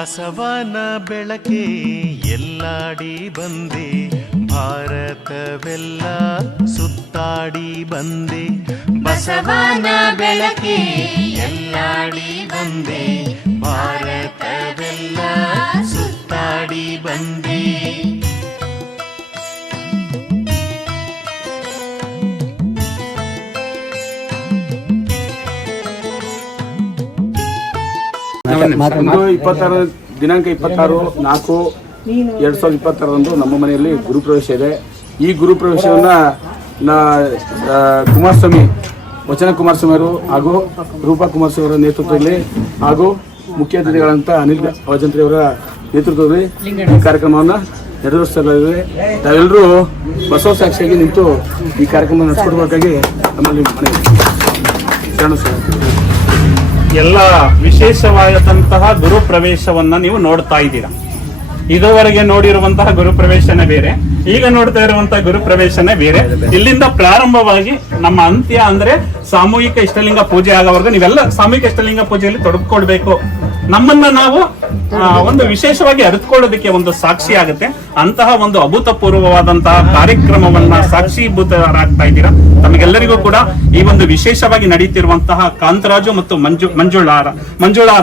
ಬಸವನ ಬೆಳಕೆ ಎಲ್ಲಾಡಿ ಬಂದೆ, ಭಾರತವೆಲ್ಲ ಸುತ್ತಾಡಿ ಬಂದೆ. ಬಸವನ ಬೆಳಕೆ ಎಲ್ಲಾಡಿ ಬಂದೆ, ಭಾರತವೆಲ್ಲ ಸುತ್ತಾಡಿ ಬಂದೆ. ದಿನಾಂಕ 26/4/2026 ನಮ್ಮ ಮನೆಯಲ್ಲಿ ಗುರುಪ್ರವೇಶ ಇದೆ. ಈ ಗುರುಪ್ರವೇಶವನ್ನ ಕುಮಾರಸ್ವಾಮಿ, ವಚನ ಕುಮಾರಸ್ವಾಮಿ ಅವರು ಹಾಗೂ ರೂಪಾ ಕುಮಾರಸ್ವಾಮಿ ಅವರ ನೇತೃತ್ವದಲ್ಲಿ ಹಾಗೂ ಮುಖ್ಯ ಅತಿಥಿಗಳಂತ ಅನಿಲ್ ಅವಜಂತ್ರಿ ಅವರ ನೇತೃತ್ವದಲ್ಲಿ ಈ ಕಾರ್ಯಕ್ರಮವನ್ನು ನೆರವೇರಿಸಲಾಗಿದೆ. ತಾವೆಲ್ಲರೂ ಬಸವ ಸಾಕ್ಷಿಯಾಗಿ ನಿಂತು ಈ ಕಾರ್ಯಕ್ರಮ ನಡೆಸಿಕೊಡಬೇಕಾಗಿ ನಮ್ಮಲ್ಲಿ ಮನವಿ. ಎಲ್ಲ ವಿಶೇಷವಾದಂತಹ ಗುರು ಪ್ರವೇಶವನ್ನ ನೀವು ನೋಡ್ತಾ ಇದ್ದೀರಾ. ಇದುವರೆಗೆ ನೋಡಿರುವಂತಹ ಗುರು ಪ್ರವೇಶನೇ ಬೇರೆ, ಈಗ ನೋಡ್ತಾ ಇರುವಂತಹ ಗುರು ಪ್ರವೇಶನೇ ಬೇರೆ. ಇಲ್ಲಿಂದ ಪ್ರಾರಂಭವಾಗಿ ನಮ್ಮ ಅಂತ್ಯ ಅಂದ್ರೆ ಸಾಮೂಹಿಕ ಇಷ್ಟಲಿಂಗ ಪೂಜೆ ಆಗೋವರೆಗೂ ನೀವೆಲ್ಲ ಸಾಮೂಹಿಕ ಇಷ್ಟಲಿಂಗ ಪೂಜೆಯಲ್ಲಿ ತೊಡಗಿಕೊಳ್ಬೇಕು. ನಮ್ಮನ್ನ ನಾವು ಒಂದು ವಿಶೇಷವಾಗಿ ಅರಿತುಕೊಳ್ಳೋದಕ್ಕೆ ಒಂದು ಸಾಕ್ಷಿ ಆಗುತ್ತೆ. ಅಂತಹ ಒಂದು ಅಭೂತಪೂರ್ವವಾದಂತಹ ಕಾರ್ಯಕ್ರಮವನ್ನ ಸಾಕ್ಷೀಭೂತರಾಗ್ತಾ ಇದ್ದೀರಾ. ತಮಗೆಲ್ಲರಿಗೂ ಕೂಡ ಈ ಒಂದು ವಿಶೇಷವಾಗಿ ನಡೀತಿರುವಂತಹ ಕಾಂತರಾಜು ಮತ್ತು ಮಂಜುಳಾ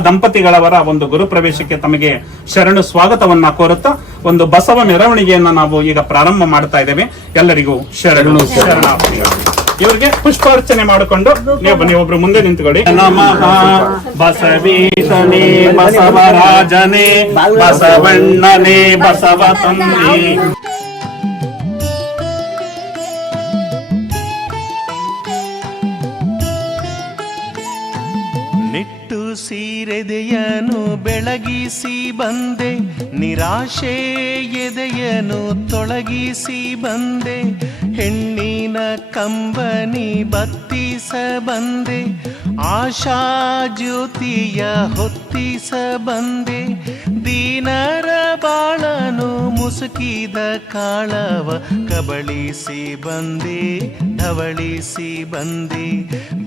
ದಂಪತಿಗಳವರ ಒಂದು ಗುರು ಪ್ರವೇಶಕ್ಕೆ ತಮಗೆ ಶರಣು ಸ್ವಾಗತವನ್ನ ಕೋರುತ್ತಾ ಒಂದು ಬಸವ ಮೆರವಣಿಗೆಯನ್ನ ನಾವು ಈಗ ಪ್ರಾರಂಭ ಮಾಡ್ತಾ ಇದ್ದೇವೆ. ಎಲ್ಲರಿಗೂ ಶರಣಾರ್ಥಿಗಳು. ಇವರಿಗೆ ಪುಷ್ಪಾರ್ಚನೆ ಮಾಡಿಕೊಂಡು ನೀವು ಒಬ್ರು ಮುಂದೆ ನಿಂತುಕೊಳ್ಳಿ. ನಮಃ ಬಸವೇಶನೇ, ಬಸವರಾಜನೇ, ಬಸವಣ್ಣನೇ, ಬಸವ ತಂದೆ. ನಿಟ್ಟು ಸೀರೆದೆಯನು ಬೆಳಗಿಸಿ ಬಂದೆ, ನಿರಾಶೆ ಎದೆಯನು ತೊಳಗಿಸಿ ಬಂದೆ. ಹೆಣ್ಣಿನ ಕಂಬನಿ ಬತ್ತಿಸ ಬಂದೆ, ಆಶಾ ಜ್ಯೋತಿಯ ಹೊತ್ತಿಸ ಬಂದೆ. ದೀನರ ಬಾಳನು ಮುಸುಕಿದ ಕಾಳವ ಕಬಳಿಸಿ ಬಂದೆ, ಧವಳಿಸಿ ಬಂದೆ.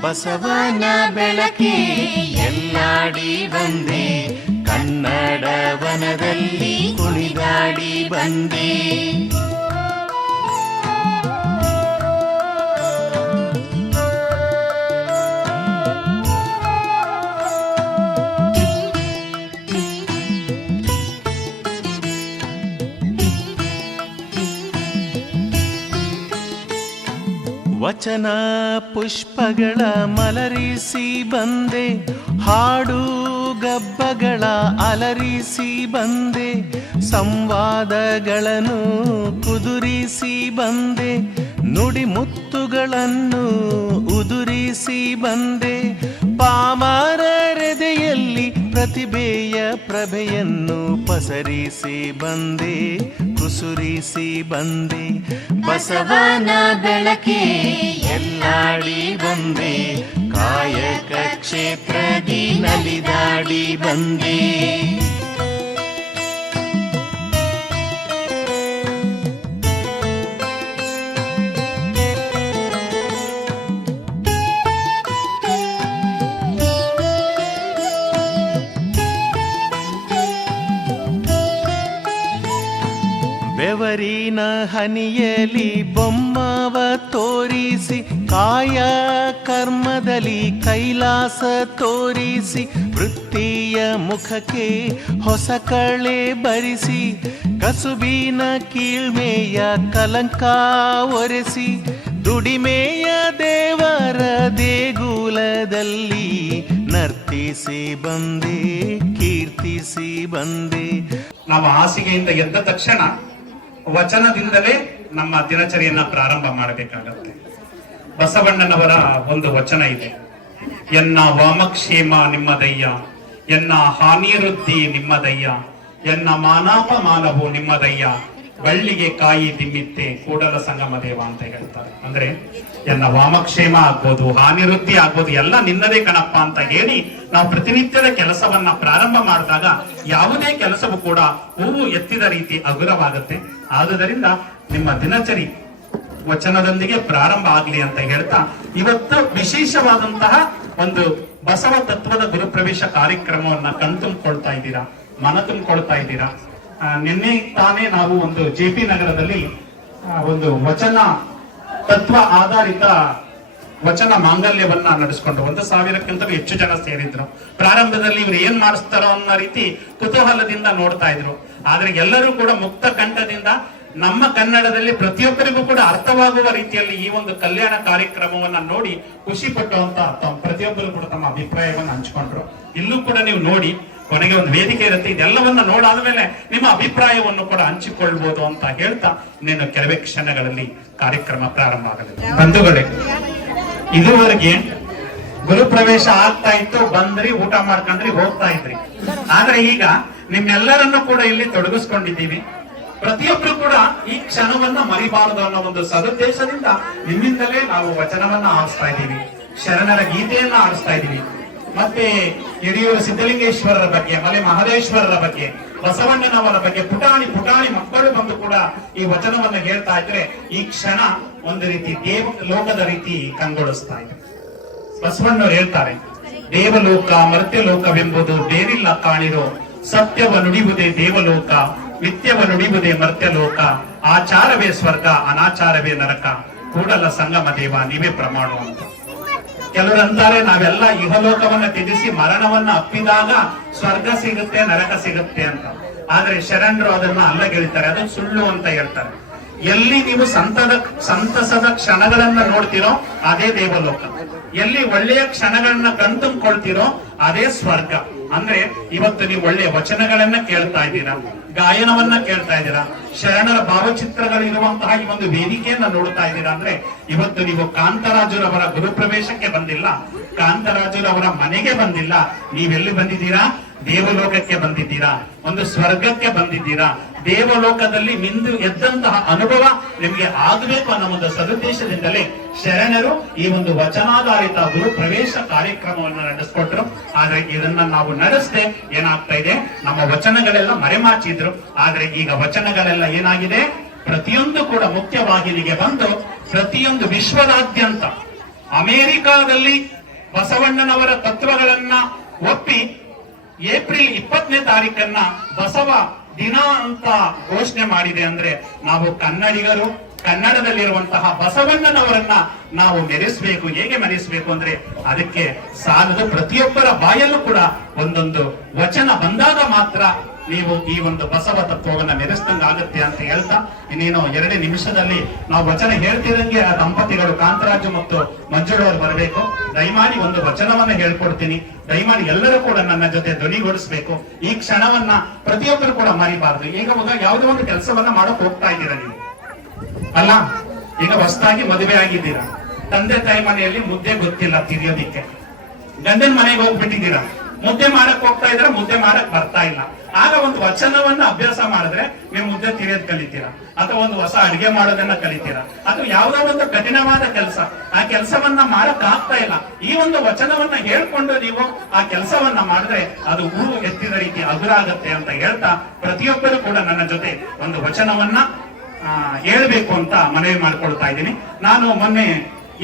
ಬಸವನ ಬೆಳಕೆ ಎಲ್ಲಾಡಿ ಬಂದೆ, ಕನ್ನಡ ವನದಲ್ಲಿ ಕುಣಿದಾಡಿ ಬಂದೆ. ವಚನ ಪುಷ್ಪಗಳ ಮಲರಿಸಿ ಬಂದೆ, ಹಾಡು ಗಬ್ಬಗಳ ಅಲರಿಸಿ ಬಂದೆ. ಸಂವಾದಗಳನ್ನು ಕುದುರಿಸಿ ಬಂದೆ, ನುಡಿ ಮುತ್ತುಗಳನ್ನು ಉದುರಿಸಿ ಬಂದೆ. ಪಾಮರರೆದೆಯಲ್ಲಿ ಪ್ರತಿಭೆಯ ಪ್ರಭೆಯನ್ನು ಪಸರಿಸಿ ಬಂದೆ, ಕುಸುರಿಸಿ ಬಂದೆ. ಬಸವನ ಬೆಳಕೆ ಎಲ್ಲಾಡಿ ಬಂದೆ, ಕಾಯಕ ಕ್ಷೇತ್ರದಿ ನಲಿದಾಡಿ ಬಂದೆ. ಬೆವರಿನ ಹನಿಯಲಿ ಬೊಮ್ಮವ ತೋರಿಸಿ, ಕಾಯ ಕರ್ಮದಲ್ಲಿ ಕೈಲಾಸ ತೋರಿಸಿ. ವೃತ್ತಿಯ ಮುಖಕ್ಕೆ ಹೊಸ ಕಳೆ ಬರಿಸಿ, ಕಸುಬಿನ ಕೀಳ್ಮೆಯ ಕಲಂಕ ಒರೆಸಿ. ದುಡಿಮೆಯ ದೇವರ ದೇಗುಲದಲ್ಲಿ ನರ್ತಿಸಿ ಬಂದೆ, ಕೀರ್ತಿಸಿ ಬಂದೆ. ನಾವು ಹಾಸಿಗೆಯಿಂದ ಎದ್ದ ತಕ್ಷಣ ವಚನದಿಂದಲೇ ನಮ್ಮ ದಿನಚರಿಯನ್ನ ಪ್ರಾರಂಭ ಮಾಡಬೇಕಾಗತ್ತೆ. ಬಸವಣ್ಣನವರ ಒಂದು ವಚನ ಇದೆ, ಎನ್ನ ವಾಮಕ್ಷೇಮ ನಿಮ್ಮದಯ್ಯ, ಎನ್ನ ಹಾನಿವೃದ್ಧಿ ನಿಮ್ಮದಯ್ಯ, ಎನ್ನ ಮಾನಾಪಮಾನವು ನಿಮ್ಮದಯ್ಯ, ಬಳ್ಳಿಗೆ ಕಾಯಿ ದಿಮ್ಮಿತ್ತೆ ಕೂಡಲ ಸಂಗಮ ದೇವ ಅಂತ ಹೇಳ್ತಾರೆ. ಅಂದ್ರೆ ಎನ್ನ ವಾಮಕ್ಷೇಮ ಆಗ್ಬೋದು, ಹಾನಿವೃದ್ಧಿ ಆಗ್ಬೋದು, ಎಲ್ಲ ನಿನ್ನದೇ ಕಣಪ್ಪ ಅಂತ ಹೇಳಿ ನಾವು ಪ್ರತಿನಿತ್ಯದ ಕೆಲಸವನ್ನ ಪ್ರಾರಂಭ ಮಾಡಿದಾಗ ಯಾವುದೇ ಕೆಲಸವೂ ಕೂಡ ಹೂವು ಎತ್ತಿದ ರೀತಿ ಹಗುರವಾಗುತ್ತೆ. ಆದುದರಿಂದ ನಿಮ್ಮ ದಿನಚರಿ ವಚನದೊಂದಿಗೆ ಪ್ರಾರಂಭ ಆಗ್ಲಿ ಅಂತ ಹೇಳ್ತಾ ಇವತ್ತು ವಿಶೇಷವಾದಂತಹ ಒಂದು ಬಸವ ತತ್ವದ ಗುರುಪ್ರವೇಶ ಕಾರ್ಯಕ್ರಮವನ್ನ ಕಣ್ತುಂಬಿಕೊಳ್ತಾ ಇದ್ದೀರಾ. ಮನ ತುಂಬಿಕೊಳ್ತಾ ಇದ್ದೀರಾ. ನಿನ್ನೆ ತಾನೇ ನಾವು ಒಂದು JP ನಗರದಲ್ಲಿ ಒಂದು ವಚನ ತತ್ವ ಆಧಾರಿತ ವಚನ ಮಾಂಗಲ್ಯವನ್ನ ನಡೆಸ್ಕೊಂಡು 1,000ಕ್ಕಿಂತಲೂ ಹೆಚ್ಚು ಜನ ಸೇರಿದ್ರು. ಪ್ರಾರಂಭದಲ್ಲಿ ಇವ್ರು ಏನ್ ಮಾಡಿಸ್ತಾರೋ ಅನ್ನೋ ರೀತಿ ಕುತೂಹಲದಿಂದ ನೋಡ್ತಾ ಇದ್ರು. ಆದ್ರೆ ಎಲ್ಲರೂ ಕೂಡ ಮುಕ್ತ ಕಂಠದಿಂದ ನಮ್ಮ ಕನ್ನಡದಲ್ಲಿ ಪ್ರತಿಯೊಬ್ಬರಿಗೂ ಕೂಡ ಅರ್ಥವಾಗುವ ರೀತಿಯಲ್ಲಿ ಈ ಒಂದು ಕಲ್ಯಾಣ ಕಾರ್ಯಕ್ರಮವನ್ನ ನೋಡಿ ಖುಷಿ ಪಟ್ಟುವಂತ ಪ್ರತಿಯೊಬ್ಬರು ಕೂಡ ತಮ್ಮ ಅಭಿಪ್ರಾಯವನ್ನ ಹಂಚ್ಕೊಂಡ್ರು. ಇಲ್ಲೂ ಕೂಡ ನೀವು ನೋಡಿ, ಕೊನೆಗೆ ಒಂದು ವೇದಿಕೆ ಇರುತ್ತೆ, ಇದೆಲ್ಲವನ್ನ ನೋಡಾದ್ಮೇಲೆ ನಿಮ್ಮ ಅಭಿಪ್ರಾಯವನ್ನು ಕೂಡ ಹಂಚಿಕೊಳ್ಬಹುದು ಅಂತ ಹೇಳ್ತಾ ಇನ್ನೇನು ಕೆಲವೇ ಕ್ಷಣಗಳಲ್ಲಿ ಕಾರ್ಯಕ್ರಮ ಪ್ರಾರಂಭ ಆಗಲಿದೆ. ಬಂಧುಗಳೇ, ಇದುವರೆಗೆ ಗುರುಪ್ರವೇಶ ಆಗ್ತಾ ಇತ್ತು, ಬಂದ್ರಿ, ಊಟ ಮಾಡ್ಕೊಂಡ್ರಿ, ಹೋಗ್ತಾ ಇದ್ರಿ. ಆದ್ರೆ ಈಗ ನಿಮ್ಮೆಲ್ಲರನ್ನು ಕೂಡ ಇಲ್ಲಿ ತೊಡಗಿಸ್ಕೊಂಡಿದ್ದೀವಿ. ಪ್ರತಿಯೊಬ್ರು ಕೂಡ ಈ ಕ್ಷಣವನ್ನ ಮರಿಬಾರದು ಅನ್ನೋ ಒಂದು ಸದುದ್ದೇಶದಿಂದ ನಿಮ್ಮಿಂದಲೇ ನಾವು ವಚನವನ್ನ ಆಡಿಸ್ತಾ ಇದ್ದೀವಿ, ಶರಣರ ಗೀತೆಯನ್ನ ಆಡಿಸ್ತಾ ಇದ್ದೀವಿ. ಮತ್ತೆ ಹಿರಿಯೂರು ಸಿದ್ಧಲಿಂಗೇಶ್ವರರ ಬಗ್ಗೆ, ಮಲೆ ಮಹದೇಶ್ವರರ ಬಗ್ಗೆ, ಬಸವಣ್ಣನವರ ಬಗ್ಗೆ ಪುಟಾಣಿ ಮಕ್ಕಳು ಬಂದು ಕೂಡ ಈ ವಚನವನ್ನ ಹೇಳ್ತಾ ಇದ್ರೆ ಈ ಕ್ಷಣ ಒಂದು ರೀತಿ ಲೋಕದ ರೀತಿ ಕಂಗೊಳಿಸ್ತಾ ಇದೆ. ಬಸವಣ್ಣವ್ರು ಹೇಳ್ತಾರೆ, ದೇವಲೋಕ ಮರ್ತ್ಯಲೋಕವೆಂಬುದು ಬೇರಿಲ್ಲ ಕಾಣಿರೋ, ಸತ್ಯವ ನುಡಿಯುವುದೇ ದೇವಲೋಕ, ಮಿಥ್ಯವ ನುಡಿಯುವುದೇ ಮರ್ತ್ಯಲೋಕ, ಆಚಾರವೇ ಸ್ವರ್ಗ ಅನಾಚಾರವೇ ನರಕ, ಕೂಡಲ ಸಂಗಮ ದೇವ ನೀವೇ ಪ್ರಮಾಣ ಅಂತ. ಕೆಲವರು ಅಂತಾರೆ ನಾವೆಲ್ಲ ಇಹಲೋಕವನ್ನ ತ್ಯಜಿಸಿ ಮರಣವನ್ನ ಅಪ್ಪಿದಾಗ ಸ್ವರ್ಗ ಸಿಗುತ್ತೆ ನರಕ ಸಿಗುತ್ತೆ ಅಂತ. ಆದ್ರೆ ಶರಣರು ಅದನ್ನ ಅಲ್ಲಗೆಳಿತಾರೆ, ಅದು ಸುಳ್ಳು ಅಂತ ಹೇಳ್ತಾರೆ. ಎಲ್ಲಿ ನೀವು ಸಂತಸದ ಕ್ಷಣಗಳನ್ನ ನೋಡ್ತೀರೋ ಅದೇ ದೇವಲೋಕ, ಎಲ್ಲಿ ಒಳ್ಳೆಯ ಕ್ಷಣಗಳನ್ನ ಕಣ್ತುಂಬಿಕೊಳ್ತೀರೋ ಅದೇ ಸ್ವರ್ಗ. ಅಂದ್ರೆ ಇವತ್ತು ನೀವು ಒಳ್ಳೆಯ ವಚನಗಳನ್ನ ಕೇಳ್ತಾ ಇದ್ದೀರಾ, ಗಾಯನವನ್ನ ಕೇಳ್ತಾ ಇದ್ದೀರಾ, ಶರಣರ ಭಾವಚಿತ್ರಗಳಿರುವಂತಹ ಈ ಒಂದು ವೇದಿಕೆಯನ್ನ ನೋಡ್ತಾ ಇದ್ದೀರಾ. ಅಂದ್ರೆ ಇವತ್ತು ನೀವು ಕಾಂತರಾಜುರವರ ಗುರುಪ್ರವೇಶಕ್ಕೆ ಬಂದಿಲ್ಲ, ಕಾಂತರಾಜುರವರ ಮನೆಗೆ ಬಂದಿಲ್ಲ, ನೀವೆಲ್ಲಿ ಬಂದಿದ್ದೀರಾ? ದೇವಲೋಕಕ್ಕೆ ಬಂದಿದ್ದೀರಾ, ಒಂದು ಸ್ವರ್ಗಕ್ಕೆ ಬಂದಿದ್ದೀರಾ. ದೇವಲೋಕದಲ್ಲಿ ಮಿಂದು ಎದ್ದಂತಹ ಅನುಭವ ನಿಮಗೆ ಆಗಬೇಕು ಅನ್ನೋ ಒಂದು ಸದುದ್ದೇಶದಿಂದಲೇ ಶರಣರು ಈ ಒಂದು ವಚನಾಧಾರಿತ ಗುರು ಪ್ರವೇಶ ಕಾರ್ಯಕ್ರಮವನ್ನು ನಡೆಸ್ಕೊಟ್ರು. ಆದ್ರೆ ಇದನ್ನ ನಾವು ನಡೆಸದೆ ಏನಾಗ್ತಾ ಇದೆ, ನಮ್ಮ ವಚನಗಳೆಲ್ಲ ಮರೆಮಾಚಿದ್ರು. ಆದ್ರೆ ಈಗ ವಚನಗಳೆಲ್ಲ ಏನಾಗಿದೆ, ಪ್ರತಿಯೊಂದು ಕೂಡ ಮುಖ್ಯವಾಹಿನಿಗೆ ಬಂದು ಪ್ರತಿಯೊಂದು ವಿಶ್ವದಾದ್ಯಂತ ಅಮೆರಿಕಾದಲ್ಲಿ ಬಸವಣ್ಣನವರ ತತ್ವಗಳನ್ನ ಒಪ್ಪಿ ಏಪ್ರಿಲ್ 20ನೇ ತಾರೀಕನ್ನ ಬಸವ ದಿನ ಅಂತ ಘೋಷಣೆ ಮಾಡಿದೆ. ಅಂದ್ರೆ ನಾವು ಕನ್ನಡಿಗರು ಕನ್ನಡದಲ್ಲಿರುವಂತಹ ಬಸವಣ್ಣನವರನ್ನ ನಾವು ಮೆರೆಸಬೇಕು. ಹೇಗೆ ಮೆರೆಸಬೇಕು ಅಂದ್ರೆ ಅದಕ್ಕೆ ಸಾಲದು, ಪ್ರತಿಯೊಬ್ಬರ ಬಾಯಲ್ಲೂ ಕೂಡ ಒಂದೊಂದು ವಚನ ಬಂದಾಗ ಮಾತ್ರ ನೀವು ಈ ಒಂದು ಬಸವ ತತ್ವವನ್ನ ಮೆರೆಸ್ದಂಗ ಆಗುತ್ತೆ ಅಂತ ಹೇಳ್ತಾ ಇನ್ನೇನು 2 ನಿಮಿಷದಲ್ಲಿ ನಾವು ವಚನ ಹೇಳ್ತಿದಂಗೆ ಆ ದಂಪತಿಗಳು ಕಾಂತರಾಜು ಮತ್ತು ಮಂಜುಳವರು ಬರಬೇಕು. ದಯಮಾಡಿ ಒಂದು ವಚನವನ್ನ ಹೇಳ್ಕೊಡ್ತೀನಿ, ದಯಮಾಡಿ ಎಲ್ಲರೂ ಕೂಡ ನನ್ನ ಜೊತೆ ಧ್ವನಿಗೊಳಿಸ್ಬೇಕು. ಈ ಕ್ಷಣವನ್ನ ಪ್ರತಿಯೊಬ್ಬರು ಕೂಡ ಮರಿಬಾರದು. ಈಗ ಯಾವುದೋ ಒಂದು ಕೆಲಸವನ್ನ ಮಾಡಕ್ ಹೋಗ್ತಾ ಇದ್ದೀರಾ ನೀವು ಅಲ್ಲ, ಈಗ ಹೊಸದಾಗಿ ಮದುವೆ ಆಗಿದ್ದೀರಾ, ತಂದೆ ತಾಯಿ ಮನೆಯಲ್ಲಿ ಮುದ್ದೆ ಗೊತ್ತಿಲ್ಲ ತಿರಿಯೋದಿಕ್ಕೆ, ಗಂಡನ ಮನೆಗೆ ಹೋಗ್ಬಿಟ್ಟಿದ್ದೀರಾ, ಮುದ್ದೆ ಮಾಡಕ್ ಹೋಗ್ತಾ ಇದ್ರೆ ಮುದ್ದೆ ಮಾಡಕ್ ಬರ್ತಾ ಇಲ್ಲ. ಆಗ ಒಂದು ವಚನವನ್ನ ಅಭ್ಯಾಸ ಮಾಡಿದ್ರೆ ನೀವು ಮುದ್ದೆ ತಿರಿಯೋದ್ ಕಲಿತೀರಾ, ಅಥವಾ ಒಂದು ಹೊಸ ಅಡಿಗೆ ಮಾಡೋದನ್ನ ಕಲಿತೀರಾ, ಅಥವಾ ಯಾವುದೋ ಒಂದು ಕಠಿಣವಾದ ಕೆಲಸ ಆ ಕೆಲಸವನ್ನ ಮಾಡಕ್ ಆಗ್ತಾ ಇಲ್ಲ, ಈ ಒಂದು ವಚನವನ್ನ ಹೇಳ್ಕೊಂಡು ನೀವು ಆ ಕೆಲಸವನ್ನ ಮಾಡಿದ್ರೆ ಅದು ಹೂವು ಎತ್ತಿದ ರೀತಿ ಅಗುರಾಗತ್ತೆ ಅಂತ ಹೇಳ್ತಾ ಪ್ರತಿಯೊಬ್ಬರು ಕೂಡ ನನ್ನ ಜೊತೆ ಒಂದು ವಚನವನ್ನ ಹೇಳ್ಬೇಕು ಅಂತ ಮನವಿ ಮಾಡ್ಕೊಳ್ತಾ ಇದ್ದೀನಿ. ನಾನು ಮೊನ್ನೆ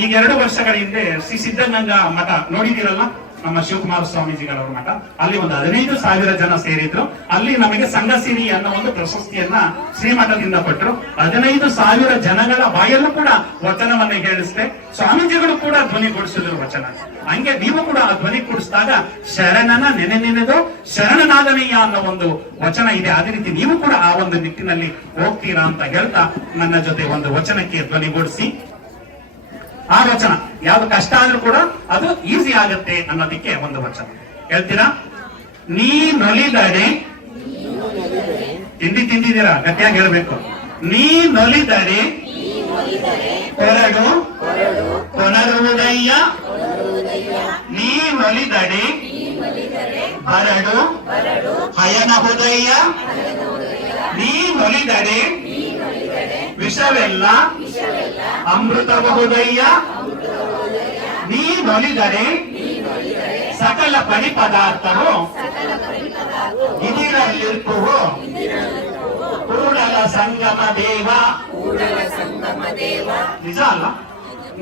ಈಗ 2 ವರ್ಷಗಳ ಹಿಂದೆ ಶ್ರೀ ಸಿದ್ಧಗಂಗಾ ಮಠ ನೋಡಿದಿರಲ್ಲ, ನಮ್ಮ ಶಿವಕುಮಾರ ಸ್ವಾಮೀಜಿಗಳವರ ಮಠ, ಅಲ್ಲಿ ಒಂದು 15,000 ಜನ ಸೇರಿದ್ರು. ಅಲ್ಲಿ ನಮಗೆ ಸಂಘಸಿರಿ ಅನ್ನೋ ಒಂದು ಪ್ರಶಸ್ತಿಯನ್ನ ಶ್ರೀಮಠದಿಂದ ಕೊಟ್ಟರು. 15,000 ಜನಗಳ ಬಾಯಲ್ಲೂ ಕೂಡ ವಚನವನ್ನ ಹೇಳಿಸ್ದೆ, ಸ್ವಾಮೀಜಿಗಳು ಕೂಡ ಧ್ವನಿಗೊಳಿಸಿದ್ರು ವಚನ. ಹಂಗೆ ನೀವು ಕೂಡ ಆ ಧ್ವನಿ ಕೂಡಿಸಿದಾಗ ಶರಣನ ನೆನೆದು ಶರಣನಾದನೀಯ ಅನ್ನೋ ಒಂದು ವಚನ ಇದೆ. ಅದೇ ರೀತಿ ನೀವು ಕೂಡ ಆ ಒಂದು ನಿಟ್ಟಿನಲ್ಲಿ ಹೋಗ್ತೀರಾ ಅಂತ ಹೇಳ್ತಾ ನನ್ನ ಜೊತೆ ಒಂದು ವಚನಕ್ಕೆ ಧ್ವನಿಗೂಡಿಸಿ, ಆ ವಚನ ಯಾವ್ದು ಕಷ್ಟ ಆದ್ರೂ ಕೂಡ ಅದು ಈಸಿ ಆಗತ್ತೆ ಅನ್ನೋದಕ್ಕೆ ಒಂದು ವಚನ ಹೇಳ್ತೀರಾ? ನೀ ನೊಲಿದಡೆ, ತಿಂದಿದ್ದೀರಾ, ಗಟ್ಟಿಯಾಗಿ ಹೇಳ್ಬೇಕು. ನೀ ನೊಲಿದಡೆ ಕೊರಡು ಕೊನರುವುದಯ್ಯ, ನೀ ನೊಲಿದಡೆ ಬರಡು ಹಯನಹುದಯ್ಯ, ನೀ ನೊಲಿದಡೆ ವಿಷವೆಲ್ಲ ಅಮೃತಬಹುದಯ್ಯ, ನೀ ನೊಲಿದರೆ ಸಕಲ ಪಡಿ ಪದಾರ್ಥವು ಇದಿರಲ್ಲಿರ್ಪುವು, ಕೂಡಲ ಸಂಗಮ ದೇವ. ನಿಜ ಅಲ್ಲ?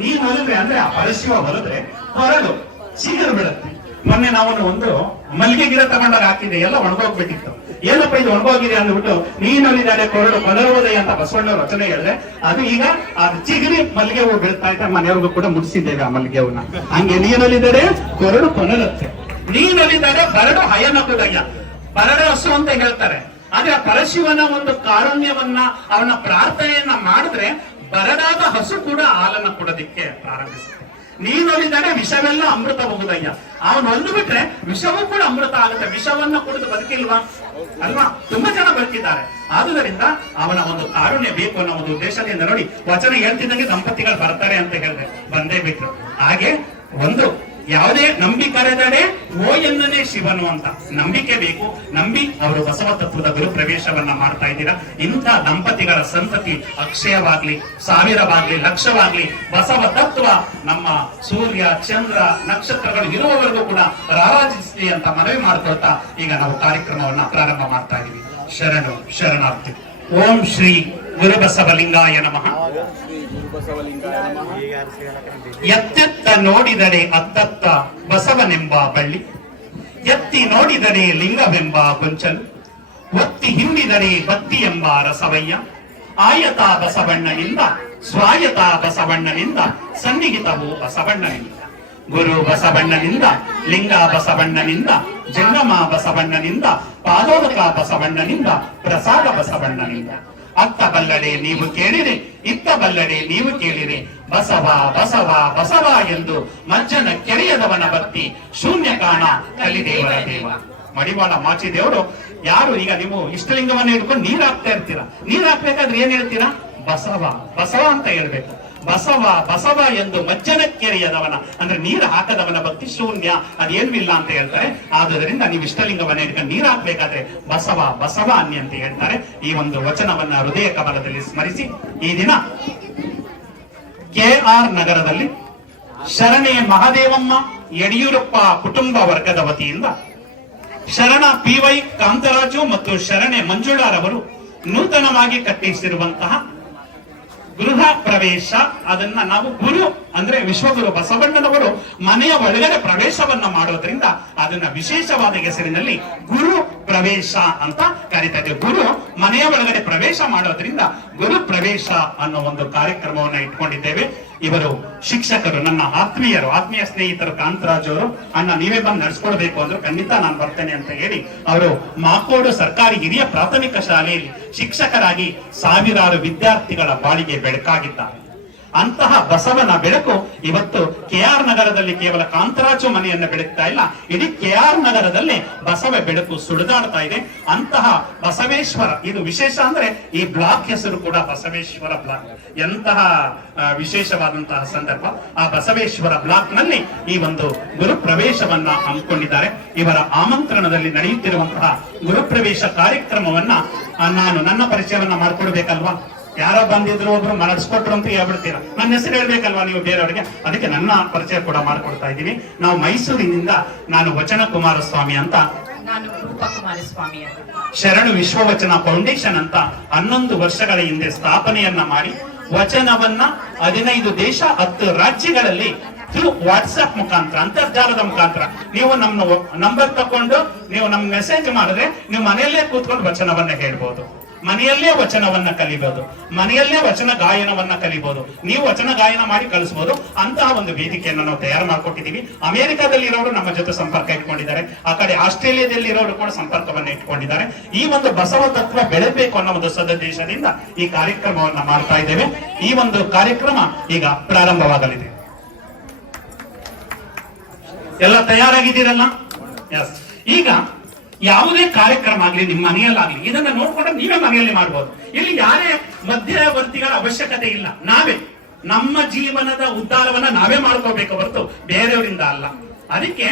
ನೀ ನೊಲಿದ್ರೆ ಅಂದ್ರೆ ಆ ಪರಶಿವ ಹೊರದ್ರೆ ಹೊರಡು ಚಿಗುರು ಬಿಡುತ್ತೆ. ಮೊನ್ನೆ ನಾವು ಒಂದು ಮಲ್ಲಿಗೆ ಗಿಡ ತಗೊಂಡಾಗ ಹಾಕಿದ್ದೆ, ಎಲ್ಲ ಒಣಗೋಗ್ಬಿಟ್ಟಿತ್ತು. ಏನಪ್ಪ ಇದು ಒಣಗೋಗಿದೆ ಅಂದ್ಬಿಟ್ಟು ನೀನೊಲಿದಾರೆ ಕೊರಡು ಪನರೋದಯ ಅಂತ ಬಸವಣ್ಣವ್ರ ರಚನೆ ಹೇಳಿದ್ರೆ ಅದು ಈಗ ಅದು ಚಿಗುರಿ ಮಲ್ಲಿಗೆ ಹೂ ಬೀಳ್ತಾ ಇದ್ರೆ ಮನೆಯವ್ರಿಗೂ ಕೂಡ ಮುಡಿಸಿದ್ದೇವೆ ಆ ಮಲ್ಲಿಗೆ ಹೂನ. ಹಂಗೆ ನೀನೊಲಿದರೆ ಕೊರಡು ಪನರುತ್ತೆ, ನೀನೊಲಿದರೆ ಬರಡು ಹಯನಕುದಯ್ಯ, ಬರಡು ಹಸು ಅಂತ ಹೇಳ್ತಾರೆ. ಆದ್ರೆ ಆ ಪರಶಿವನ ಒಂದು ಕಾರುಣ್ಯವನ್ನ ಅವನ ಪ್ರಾರ್ಥನೆಯನ್ನ ಮಾಡಿದ್ರೆ ಬರಡಾದ ಹಸು ಕೂಡ ಹಾಲನ್ನ ಕೊಡೋದಿಕ್ಕೆ ಪ್ರಾರಂಭಿಸುತ್ತೆ. ನೀನೊಲಿದರೆ ವಿಷವೆಲ್ಲ ಅಮೃತ ಹೋಗುದಯ್ಯ, ಅವನು ಒಂದು ಬಿಟ್ರೆ ವಿಷವೂ ಕೂಡ ಅಮೃತ ಆಗುತ್ತೆ. ವಿಷವನ್ನ ಕುಡಿದು ಬದುಕಿಲ್ವಾ ಅಲ್ವಾ? ತುಂಬಾ ಜನ ಬದುಕಿದ್ದಾರೆ. ಆದುದರಿಂದ ಅವನ ಒಂದು ಕಾರುಣ್ಯ ಬೇಕು ಅನ್ನೋ ಒಂದು ಉದ್ದೇಶದಿಂದ ನೋಡಿ ವಚನ ಹೇಳ್ತಿದ್ದಂಗೆ ದಂಪತಿಗಳು ಬರ್ತಾರೆ ಅಂತ ಹೇಳಿದ್ರೆ ಬಂದೇ ಬಿಟ್ರು. ಹಾಗೆ ಒಂದು ಯಾವುದೇ ನಂಬಿಕರೆದಡೆ ಓ ಎನ್ನನೇ ಶಿವನು ಅಂತ ನಂಬಿಕೆ ಬೇಕು. ನಂಬಿ ಅವರು ಬಸವ ತತ್ವದ ಗುರು ಪ್ರವೇಶವನ್ನ ಮಾಡ್ತಾ ಇದ್ದೀರಾ. ಇಂಥ ದಂಪತಿಗಳ ಸಂತತಿ ಅಕ್ಷಯವಾಗ್ಲಿ, ಸಾವಿರವಾಗ್ಲಿ, ಲಕ್ಷವಾಗ್ಲಿ. ಬಸವ ತತ್ವ ನಮ್ಮ ಸೂರ್ಯ, ಚಂದ್ರ, ನಕ್ಷತ್ರಗಳು ಇರುವವರೆಗೂ ಕೂಡ ರಾರಾಜಿಸಲಿ ಅಂತ ಮನವಿ ಮಾಡ್ಕೊಳ್ತಾ ಈಗ ನಾವು ಕಾರ್ಯಕ್ರಮವನ್ನ ಪ್ರಾರಂಭ ಮಾಡ್ತಾ ಇದೀವಿ. ಶರಣು ಶರಣಾರ್ಥಿ. ಓಂ ಶ್ರೀ ಗುರು ಬಸವಲಿಂಗಾಯ ನಮಃ. ಎತ್ತೆತ್ತ ನೋಡಿದರೆ ಅತ್ತತ್ತ ಬಸವನೆಂಬ ಬಳ್ಳಿ, ಎತ್ತಿ ನೋಡಿದರೆ ಲಿಂಗವೆಂಬ ಗೊಂಚಲು, ಒತ್ತಿ ಹಿಂಡಿದರೆ ಬತ್ತಿ ಎಂಬ ರಸವಯ್ಯ. ಆಯತ ಬಸವಣ್ಣನಿಂದ ಸ್ವಾಯತ ಬಸವಣ್ಣನಿಂದ ಸನ್ನಿಹಿತವು ಬಸವಣ್ಣನಿಂದ. ಗುರು ಬಸವಣ್ಣನಿಂದ, ಲಿಂಗ ಬಸವಣ್ಣನಿಂದ, ಜಂಗಮ ಬಸವಣ್ಣನಿಂದ, ಪಾದೋದಕ ಬಸವಣ್ಣನಿಂದ, ಪ್ರಸಾದ ಬಸವಣ್ಣನಿಂದ. ಅತ್ತ ಬಲ್ಲಡೆ ನೀವು ಕೇಳಿರಿ, ಇತ್ತ ಬಲ್ಲಡೆ ನೀವು ಕೇಳಿರಿ. ಬಸವ ಬಸವ ಬಸವ ಎಂದು ಮಜ್ಜನ ಕೆರೆಯದವನ ಭಕ್ತಿ ಶೂನ್ಯ ಕಾಣ ಕಲಿದೇವರ ದೇವ. ಮಡಿವಾಳ ಮಾಚಿ ದೇವರು ಯಾರು? ಈಗ ನೀವು ಇಷ್ಟಲಿಂಗವನ್ನ ಹಿಡ್ಕೊಂಡು ನೀರ್ ಹಾಕ್ತಾ ಇರ್ತೀರಾ. ನೀರ್ ಹಾಕ್ಬೇಕಾದ್ರೆ ಏನ್ ಹೇಳ್ತೀರಾ? ಬಸವ ಬಸವ ಅಂತ ಹೇಳ್ಬೇಕು. ಬಸವ ಬಸವ ಎಂದು ಮಜ್ಜನ ಕೆರೆಯದವನ ಅಂದ್ರೆ ನೀರು ಹಾಕದವನ ಭಕ್ತಿ ಶೂನ್ಯ, ಅದೇನಿಲ್ಲ ಅಂತ ಹೇಳ್ತಾರೆ. ಆದುದರಿಂದ ನೀವು ಇಷ್ಟಲಿಂಗವನ್ನ ಹಿಡ್ಕೊಂಡು ನೀರು ಹಾಕ್ಬೇಕಾದ್ರೆ ಬಸವ ಬಸವ ಅನ್ನಿ ಅಂತ ಹೇಳ್ತಾರೆ. ಈ ಒಂದು ವಚನವನ್ನ ಹೃದಯ ಕಮಲದಲ್ಲಿ ಸ್ಮರಿಸಿ ಈ ದಿನ KR ನಗರದಲ್ಲಿ ಶರಣೆ ಮಹಾದೇವಮ್ಮ ಯಡಿಯೂರಪ್ಪ ಕುಟುಂಬ ವರ್ಗದ ವತಿಯಿಂದ ಶರಣ PY ಕಾಂತರಾಜು ಮತ್ತು ಶರಣೆ ಮಂಜುಳಾರವರು ನೂತನವಾಗಿ ಕಟ್ಟಿಸಿರುವಂತಹ ಗೃಹ ಪ್ರವೇಶ, ಅದನ್ನ ನಾವು ಗುರು ಅಂದ್ರೆ ವಿಶ್ವಗುರು ಬಸವಣ್ಣನವರು ಮನೆಯ ಒಳಗಡೆ ಪ್ರವೇಶವನ್ನ ಮಾಡೋದ್ರಿಂದ ಅದನ್ನ ವಿಶೇಷವಾದ ಹೆಸರಿನಲ್ಲಿ ಗುರು ಪ್ರವೇಶ ಅಂತ ಕರೀತಾ ಇದ್ದೇವೆ. ಗುರು ಮನೆಯ ಒಳಗಡೆ ಪ್ರವೇಶ ಮಾಡೋದ್ರಿಂದ ಗುರು ಪ್ರವೇಶ ಅನ್ನೋ ಒಂದು ಕಾರ್ಯಕ್ರಮವನ್ನ ಇಟ್ಕೊಂಡಿದ್ದೇವೆ. ಇವರು ಶಿಕ್ಷಕರು, ನನ್ನ ಆತ್ಮೀಯ ಸ್ನೇಹಿತರು ಕಾಂತರಾಜ್ ಅವರು. ಅಣ್ಣ ನೀವೇ ಬಂದು ನಡೆಸ್ಕೊಡ್ಬೇಕು ಅಂದ್ರು ಖಂಡಿತ ನಾನು ಬರ್ತೇನೆ ಅಂತ ಹೇಳಿ ಅವರು ಮಾಕೋಡು ಸರ್ಕಾರಿ ಹಿರಿಯ ಪ್ರಾಥಮಿಕ ಶಾಲೆಯಲ್ಲಿ ಶಿಕ್ಷಕರಾಗಿ ಸಾವಿರಾರು ವಿದ್ಯಾರ್ಥಿಗಳ ಬಾಳಿಗೆ ಬೆಳಕಾಗಿದ್ದಾರೆ. ಅಂತಹ ಬಸವನ ಬೆಳಕು ಇವತ್ತು KR ನಗರದಲ್ಲಿ ಕೇವಲ ಕಾಂತರಾಜು ಮನೆಯನ್ನು ಬೆಳಗ್ತಾ ಇಲ್ಲ, ಇಡೀ KR ನಗರದಲ್ಲಿ ಬಸವ ಬೆಳಕು ಸುಳಿದಾಡ್ತಾ ಇದೆ. ಅಂತಹ ಬಸವೇಶ್ವರ, ಇದು ವಿಶೇಷ ಅಂದ್ರೆ ಈ ಬ್ಲಾಕ್ ಹೆಸರು ಕೂಡ ಬಸವೇಶ್ವರ ಬ್ಲಾಕ್. ಎಂತಹ ವಿಶೇಷವಾದಂತಹ ಸಂದರ್ಭ. ಆ ಬಸವೇಶ್ವರ ಬ್ಲಾಕ್ ನಲ್ಲಿ ಈ ಒಂದು ಗುರು ಪ್ರವೇಶವನ್ನ ಹಮ್ಮಿಕೊಂಡಿದ್ದಾರೆ. ಇವರ ಆಮಂತ್ರಣದಲ್ಲಿ ನಡೆಯುತ್ತಿರುವಂತಹ ಗುರುಪ್ರವೇಶ ಕಾರ್ಯಕ್ರಮವನ್ನ ನಾನು ನನ್ನ ಪರಿಚಯವನ್ನ ಮಾಡ್ಕೊಡ್ಬೇಕಲ್ವಾ? ಯಾರೋ ಬಂದಿದ್ರು ಒಬ್ರು ನಡೆಸ್ಕೊಟ್ರು ಅಂತ ಹೇಳ್ಬಿಡ್ತೀರಾ, ನನ್ನ ಹೆಸರು ಹೇಳ್ಬೇಕಲ್ವಾ ನೀವು ಬೇರೆಯವರಿಗೆ. ಅದಕ್ಕೆ ನನ್ನ ಪರಿಚಯ ಕೂಡ ಮಾಡ್ಕೊಡ್ತಾ ಇದ್ದೀನಿ. ನಾವು ಮೈಸೂರಿನಿಂದ, ನಾನು ವಚನ ಕುಮಾರಸ್ವಾಮಿ ಅಂತ, ನಾನು ರೂಪಕುಮಾರಸ್ವಾಮಿ ಅಂತ. ಶರಣು ವಿಶ್ವವಚನ ಫೌಂಡೇಶನ್ ಅಂತ 11 ವರ್ಷಗಳ ಹಿಂದೆ ಸ್ಥಾಪನೆಯನ್ನ ಮಾಡಿ ವಚನವನ್ನ 15 ದೇಶ 10 ರಾಜ್ಯಗಳಲ್ಲಿ ಥ್ರೂ ವಾಟ್ಸ್ಆಪ್ ಮುಖಾಂತರ, ಅಂತರ್ಜಾಲದ ಮುಖಾಂತರ ನೀವು ನಮ್ಮ ನಂಬರ್ ತಕೊಂಡು ನೀವು ನಮ್ ಮೆಸೇಜ್ ಮಾಡಿದ್ರೆ ನೀವು ಮನೆಯಲ್ಲೇ ಕೂತ್ಕೊಂಡು ವಚನವನ್ನ ಹೇಳ್ಬೋದು, ಮನೆಯಲ್ಲೇ ವಚನವನ್ನ ಕಲಿಬಹುದು, ಮನೆಯಲ್ಲೇ ವಚನ ಗಾಯನವನ್ನ ಕಲಿಬಹುದು, ನೀವು ವಚನ ಗಾಯನ ಮಾಡಿ ಕಳಿಸಬಹುದು. ಅಂತಹ ಒಂದು ವೇದಿಕೆಯನ್ನು ನಾವು ತಯಾರು ಮಾಡಿಕೊಟ್ಟಿದ್ದೀವಿ. ಅಮೆರಿಕಾದಲ್ಲಿ ಇರೋರು ನಮ್ಮ ಜೊತೆ ಸಂಪರ್ಕ ಇಟ್ಕೊಂಡಿದ್ದಾರೆ, ಆ ಕಡೆ ಆಸ್ಟ್ರೇಲಿಯಾದಲ್ಲಿ ಇರೋರು ಕೂಡ ಸಂಪರ್ಕವನ್ನ ಇಟ್ಕೊಂಡಿದ್ದಾರೆ. ಈ ಒಂದು ಬಸವ ತತ್ವ ಬೆಳೆಬೇಕು ಅನ್ನೋ ಒಂದು ಸದುದ್ದೇಶದಿಂದ ಈ ಕಾರ್ಯಕ್ರಮವನ್ನ ಮಾಡ್ತಾ ಇದ್ದೇವೆ. ಈ ಒಂದು ಕಾರ್ಯಕ್ರಮ ಈಗ ಪ್ರಾರಂಭವಾಗಲಿದೆ. ಎಲ್ಲ ತಯಾರಾಗಿದ್ದೀರಲ್ಲ? ಎಸ್. ಈಗ ಯಾವುದೇ ಕಾರ್ಯಕ್ರಮ ಆಗ್ಲಿ ನಿಮ್ಮ ಮನೆಯಲ್ಲಾಗ್ಲಿ ಇದನ್ನ ನೋಡ್ಕೊಂಡ್ರೆ ನೀವೇ ಮನೆಯಲ್ಲಿ ಮಾಡಬಹುದು. ಇಲ್ಲಿ ಯಾರೇ ಮಧ್ಯವರ್ತಿಗಳ ಅವಶ್ಯಕತೆ ಇಲ್ಲ. ನಾವೇ ನಮ್ಮ ಜೀವನದ ಉದ್ಧಾರವನ್ನ ನಾವೇ ಮಾಡ್ಕೋಬೇಕು ಹೊರತು ಬೇರೆಯವರಿಂದ ಅಲ್ಲ. ಅದಕ್ಕೆ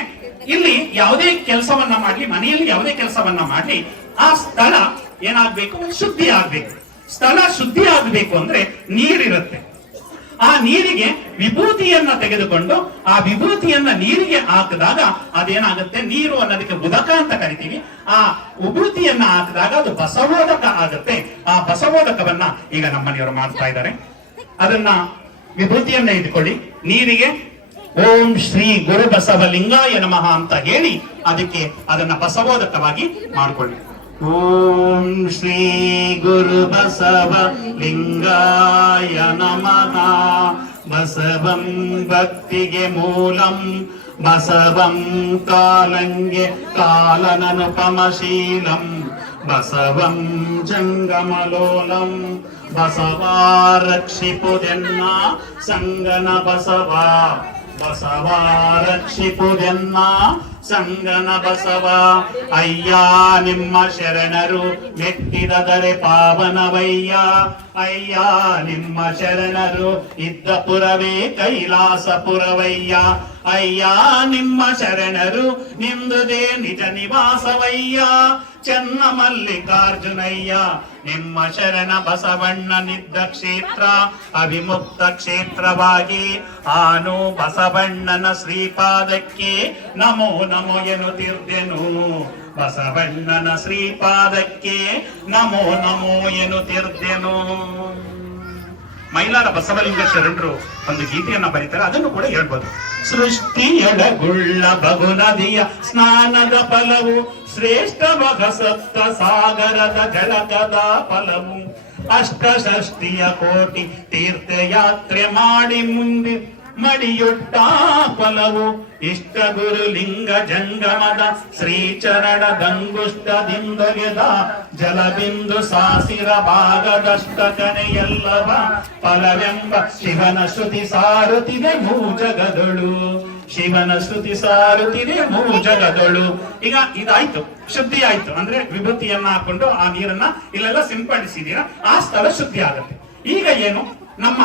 ಇಲ್ಲಿ ಯಾವುದೇ ಕೆಲಸವನ್ನ ಮಾಡ್ಲಿ, ಮನೆಯಲ್ಲಿ ಯಾವುದೇ ಕೆಲಸವನ್ನ ಮಾಡ್ಲಿ, ಆ ಸ್ಥಳ ಏನಾಗ್ಬೇಕು? ಶುದ್ಧಿ ಆಗ್ಬೇಕು. ಸ್ಥಳ ಶುದ್ಧಿ ಆಗ್ಬೇಕು ಅಂದ್ರೆ ನೀರಿರುತ್ತೆ. ಆ ನೀರಿಗೆ ವಿಭೂತಿಯನ್ನ ತೆಗೆದುಕೊಂಡು ಆ ವಿಭೂತಿಯನ್ನ ನೀರಿಗೆ ಹಾಕಿದಾಗ ಅದೇನಾಗುತ್ತೆ? ನೀರು ಅನ್ನೋದಕ್ಕೆ ಉದಕ ಅಂತ ಕರಿತೀವಿ. ಆ ವಿಭೂತಿಯನ್ನ ಹಾಕಿದಾಗ ಅದು ಬಸವೋದಕ ಆಗುತ್ತೆ. ಆ ಬಸವೋದಕವನ್ನ ಈಗ ನಮ್ಮನೆಯವರು ಮಾಡ್ತಾ ಇದ್ದಾರೆ. ಅದನ್ನ ವಿಭೂತಿಯನ್ನ ಇಟ್ಕೊಳ್ಳಿ, ನೀರಿಗೆ ಓಂ ಶ್ರೀ ಗುರು ಬಸವಲಿಂಗಾಯ ನಮಃ ಅಂತ ಹೇಳಿ ಅದಕ್ಕೆ ಅದನ್ನ ಬಸವೋದಕವಾಗಿ ಮಾಡ್ಕೊಳ್ಳಿ. ಓಂ ಶ್ರೀ ಗುರು ಬಸವ ಲಿಂಗಾಯ ನಮಃ. ಬಸವಂ ಭಕ್ತಿಗೆ ಮೂಲಂ, ಬಸವಂ ಕಾಲಂಗೆ ಕಾಲನನುಪಮಶೀಲಂ, ಬಸವಂ ಜಂಗಮಲೋಲಂ. ಬಸವ ರಕ್ಷಿಪುದೆನ್ನ ಸಂಗನ ಬಸವ, ಬಸವ ರಕ್ಷಿಪುದೆನ್ನ ಸಂಗನ ಬಸವ. ಅಯ್ಯ ನಿಮ್ಮ ಶರಣರು ಮೆಟ್ಟಿದರೆ ಪಾವನವಯ್ಯ, ಅಯ್ಯ ನಿಮ್ಮ ಶರಣರು ಇದ್ದ ಪುರವೇ ಕೈಲಾಸಪುರವಯ್ಯ, ಅಯ್ಯ ನಿಮ್ಮ ಶರಣರು ನಿಂದುದೇ ನಿಜ ನಿವಾಸವಯ್ಯ, ಚೆನ್ನ ಮಲ್ಲಿಕಾರ್ಜುನಯ್ಯ. ನಿಮ್ಮ ಶರಣ ಬಸವಣ್ಣನಿದ್ದ ಕ್ಷೇತ್ರ ಅವಿಮುಕ್ತ ಕ್ಷೇತ್ರವಾಗಿ, ಆನು ಬಸವಣ್ಣನ ಶ್ರೀಪಾದಕ್ಕೆ ನಮೋ ನಮೋ ಎನ್ನುತ್ತಿರ್ದೆನು, ಬಸವಣ್ಣನ ಶ್ರೀಪಾದಕ್ಕೆ ನಮೋ ನಮೋ ಎನ್ನುತ್ತಿರ್ದೆನು. ಮೈಲಾರ ಬಸವಲಿಂಗ ಶರಣರು ಒಂದು ಗೀತೆಯನ್ನ ಬರೀತಾರೆ, ಅದನ್ನು ಕೂಡ ಹೇಳ್ಬೋದು. ಸೃಷ್ಟಿಯೊಳಗುಳ್ಳ ಬಗು ನದಿಯ ಸ್ನಾನದ ಫಲವು, ಶ್ರೇಷ್ಠ ಸಪ್ತ ಸಾಗರದ ಜಳಕದ ಫಲವು, ಅಷ್ಟಷಷ್ಟಿಯ ಕೋಟಿ ತೀರ್ಥಯಾತ್ರೆ ಮಾಡಿ ಮುಂದೆ ಮಡಿಯೊಟ್ಟ ಫಲವು, ಇಷ್ಟ ಗುರು ಲಿಂಗ ಜಂಗಮದ ಶ್ರೀಚರಣ ದಂಗುಷ್ಟದಿಂದೊಗೆದ ಜಲಬಿಂದು ಸಾಸಿರ ಭಾಗದಷ್ಟಕನೆಯಲ್ಲವ ಫಲವೆಂಬ ಶಿವನ ಶ್ರುತಿ ಸಾರುತ್ತಿದೆ ಮೂಜಗದೊಳು, ಶಿವನ ಶ್ರುತಿ ಸಾರುತ್ತಿದೆ ಮೂಜಗದೊಳು. ಈಗ ಇದಾಯ್ತು, ಶುದ್ಧಿ ಆಯ್ತು ಅಂದ್ರೆ ವಿಭೂತಿಯನ್ನ ಹಾಕೊಂಡು ಆ ನೀರನ್ನ ಇಲ್ಲೆಲ್ಲ ಸಿಂಪಡಿಸಿದೀರಾ, ಆ ಸ್ಥಳ ಶುದ್ಧಿ ಆಗುತ್ತೆ. ಈಗ ಏನು, ನಮ್ಮ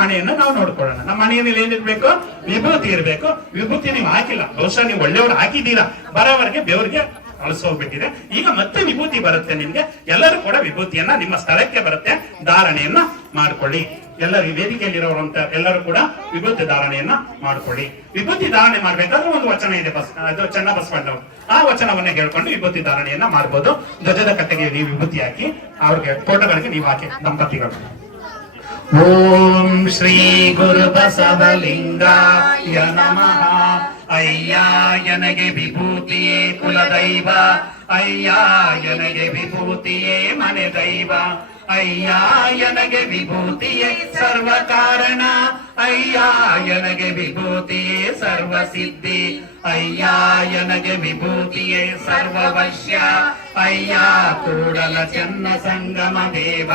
ಹಣೆಯನ್ನು ನಾವು ನೋಡ್ಕೊಳ್ಳೋಣ. ನಮ್ಮ ಹಣೆಯಲ್ಲಿ ಏನಿರ್ಬೇಕು, ವಿಭೂತಿ ಇರಬೇಕು. ವಿಭೂತಿ ನೀವು ಹಾಕಿಲ್ಲ, ಬಹುಶಃ ನೀವು ಒಳ್ಳೆಯವರು ಹಾಕಿದ್ದೀರಾ, ಬರೋವರೆಗೆ ಬೆವರಿಗೆ ಅಳಿಸೋಗ್ಬಿಟ್ಟಿದೆ. ಈಗ ಮತ್ತೆ ವಿಭೂತಿ ಬರುತ್ತೆ ನಿಮ್ಗೆ. ಎಲ್ಲರೂ ಕೂಡ ವಿಭೂತಿಯನ್ನ ನಿಮ್ಮ ಸ್ಥಳಕ್ಕೆ ಬರುತ್ತೆ, ಧಾರಣೆಯನ್ನ ಮಾಡ್ಕೊಳ್ಳಿ. ಎಲ್ಲರೂ ವೇದಿಕೆಯಲ್ಲಿರೋರು ಅಂತ ಎಲ್ಲರೂ ಕೂಡ ವಿಭೂತಿ ಧಾರಣೆಯನ್ನ ಮಾಡ್ಕೊಳ್ಳಿ. ವಿಭೂತಿ ಧಾರಣೆ ಮಾಡ್ಬೇಕಾದ್ರೆ ಒಂದು ವಚನ ಇದೆ, ಅದು ಚೆನ್ನ ಬಸವಣ್ಣವರು. ಆ ವಚನವನ್ನ ಹೇಳ್ಕೊಂಡು ವಿಭೂತಿ ಧಾರಣೆಯನ್ನ ಮಾಡ್ಬೋದು. ಧ್ವಜದ ಕಟ್ಟೆಗೆ ನೀವು ವಿಭೂತಿ ಹಾಕಿ, ಅವ್ರಿಗೆ ಫೋಟೋಗಳಿಗೆ ನೀವು ಹಾಕಿ, ದಂಪತಿಗಳು. ಓಂ ಶ್ರೀ ಗುರು ಬಸವಲಿಂಗಾಯ ನಮಃ. ಅಯ್ಯ ಎನಗೆ ವಿಭೂತಿಯೇ ಕುಲದೈವ, ಅಯ್ಯ ಎನಗೆ ವಿಭೂತಿಯೇ ಮನೆ ದೈವ, ಅಯ್ಯ ಎನಗೆ ವಿಭೂತಿಯೇ ಸರ್ವ ಕಾರಣ, ಅಯ್ಯ ಎನಗೆ ವಿಭೂತಿಯೇ ಸರ್ವ ಸಿದ್ಧಿ, ಅಯ್ಯ ಎನಗೆ ವಿಭೂತಿಯೇ ಸರ್ವವಶ್ಯ, ಅಯ್ಯ ಕೂಡಲ ಚೆನ್ನ ಸಂಗಮ ದೇವ,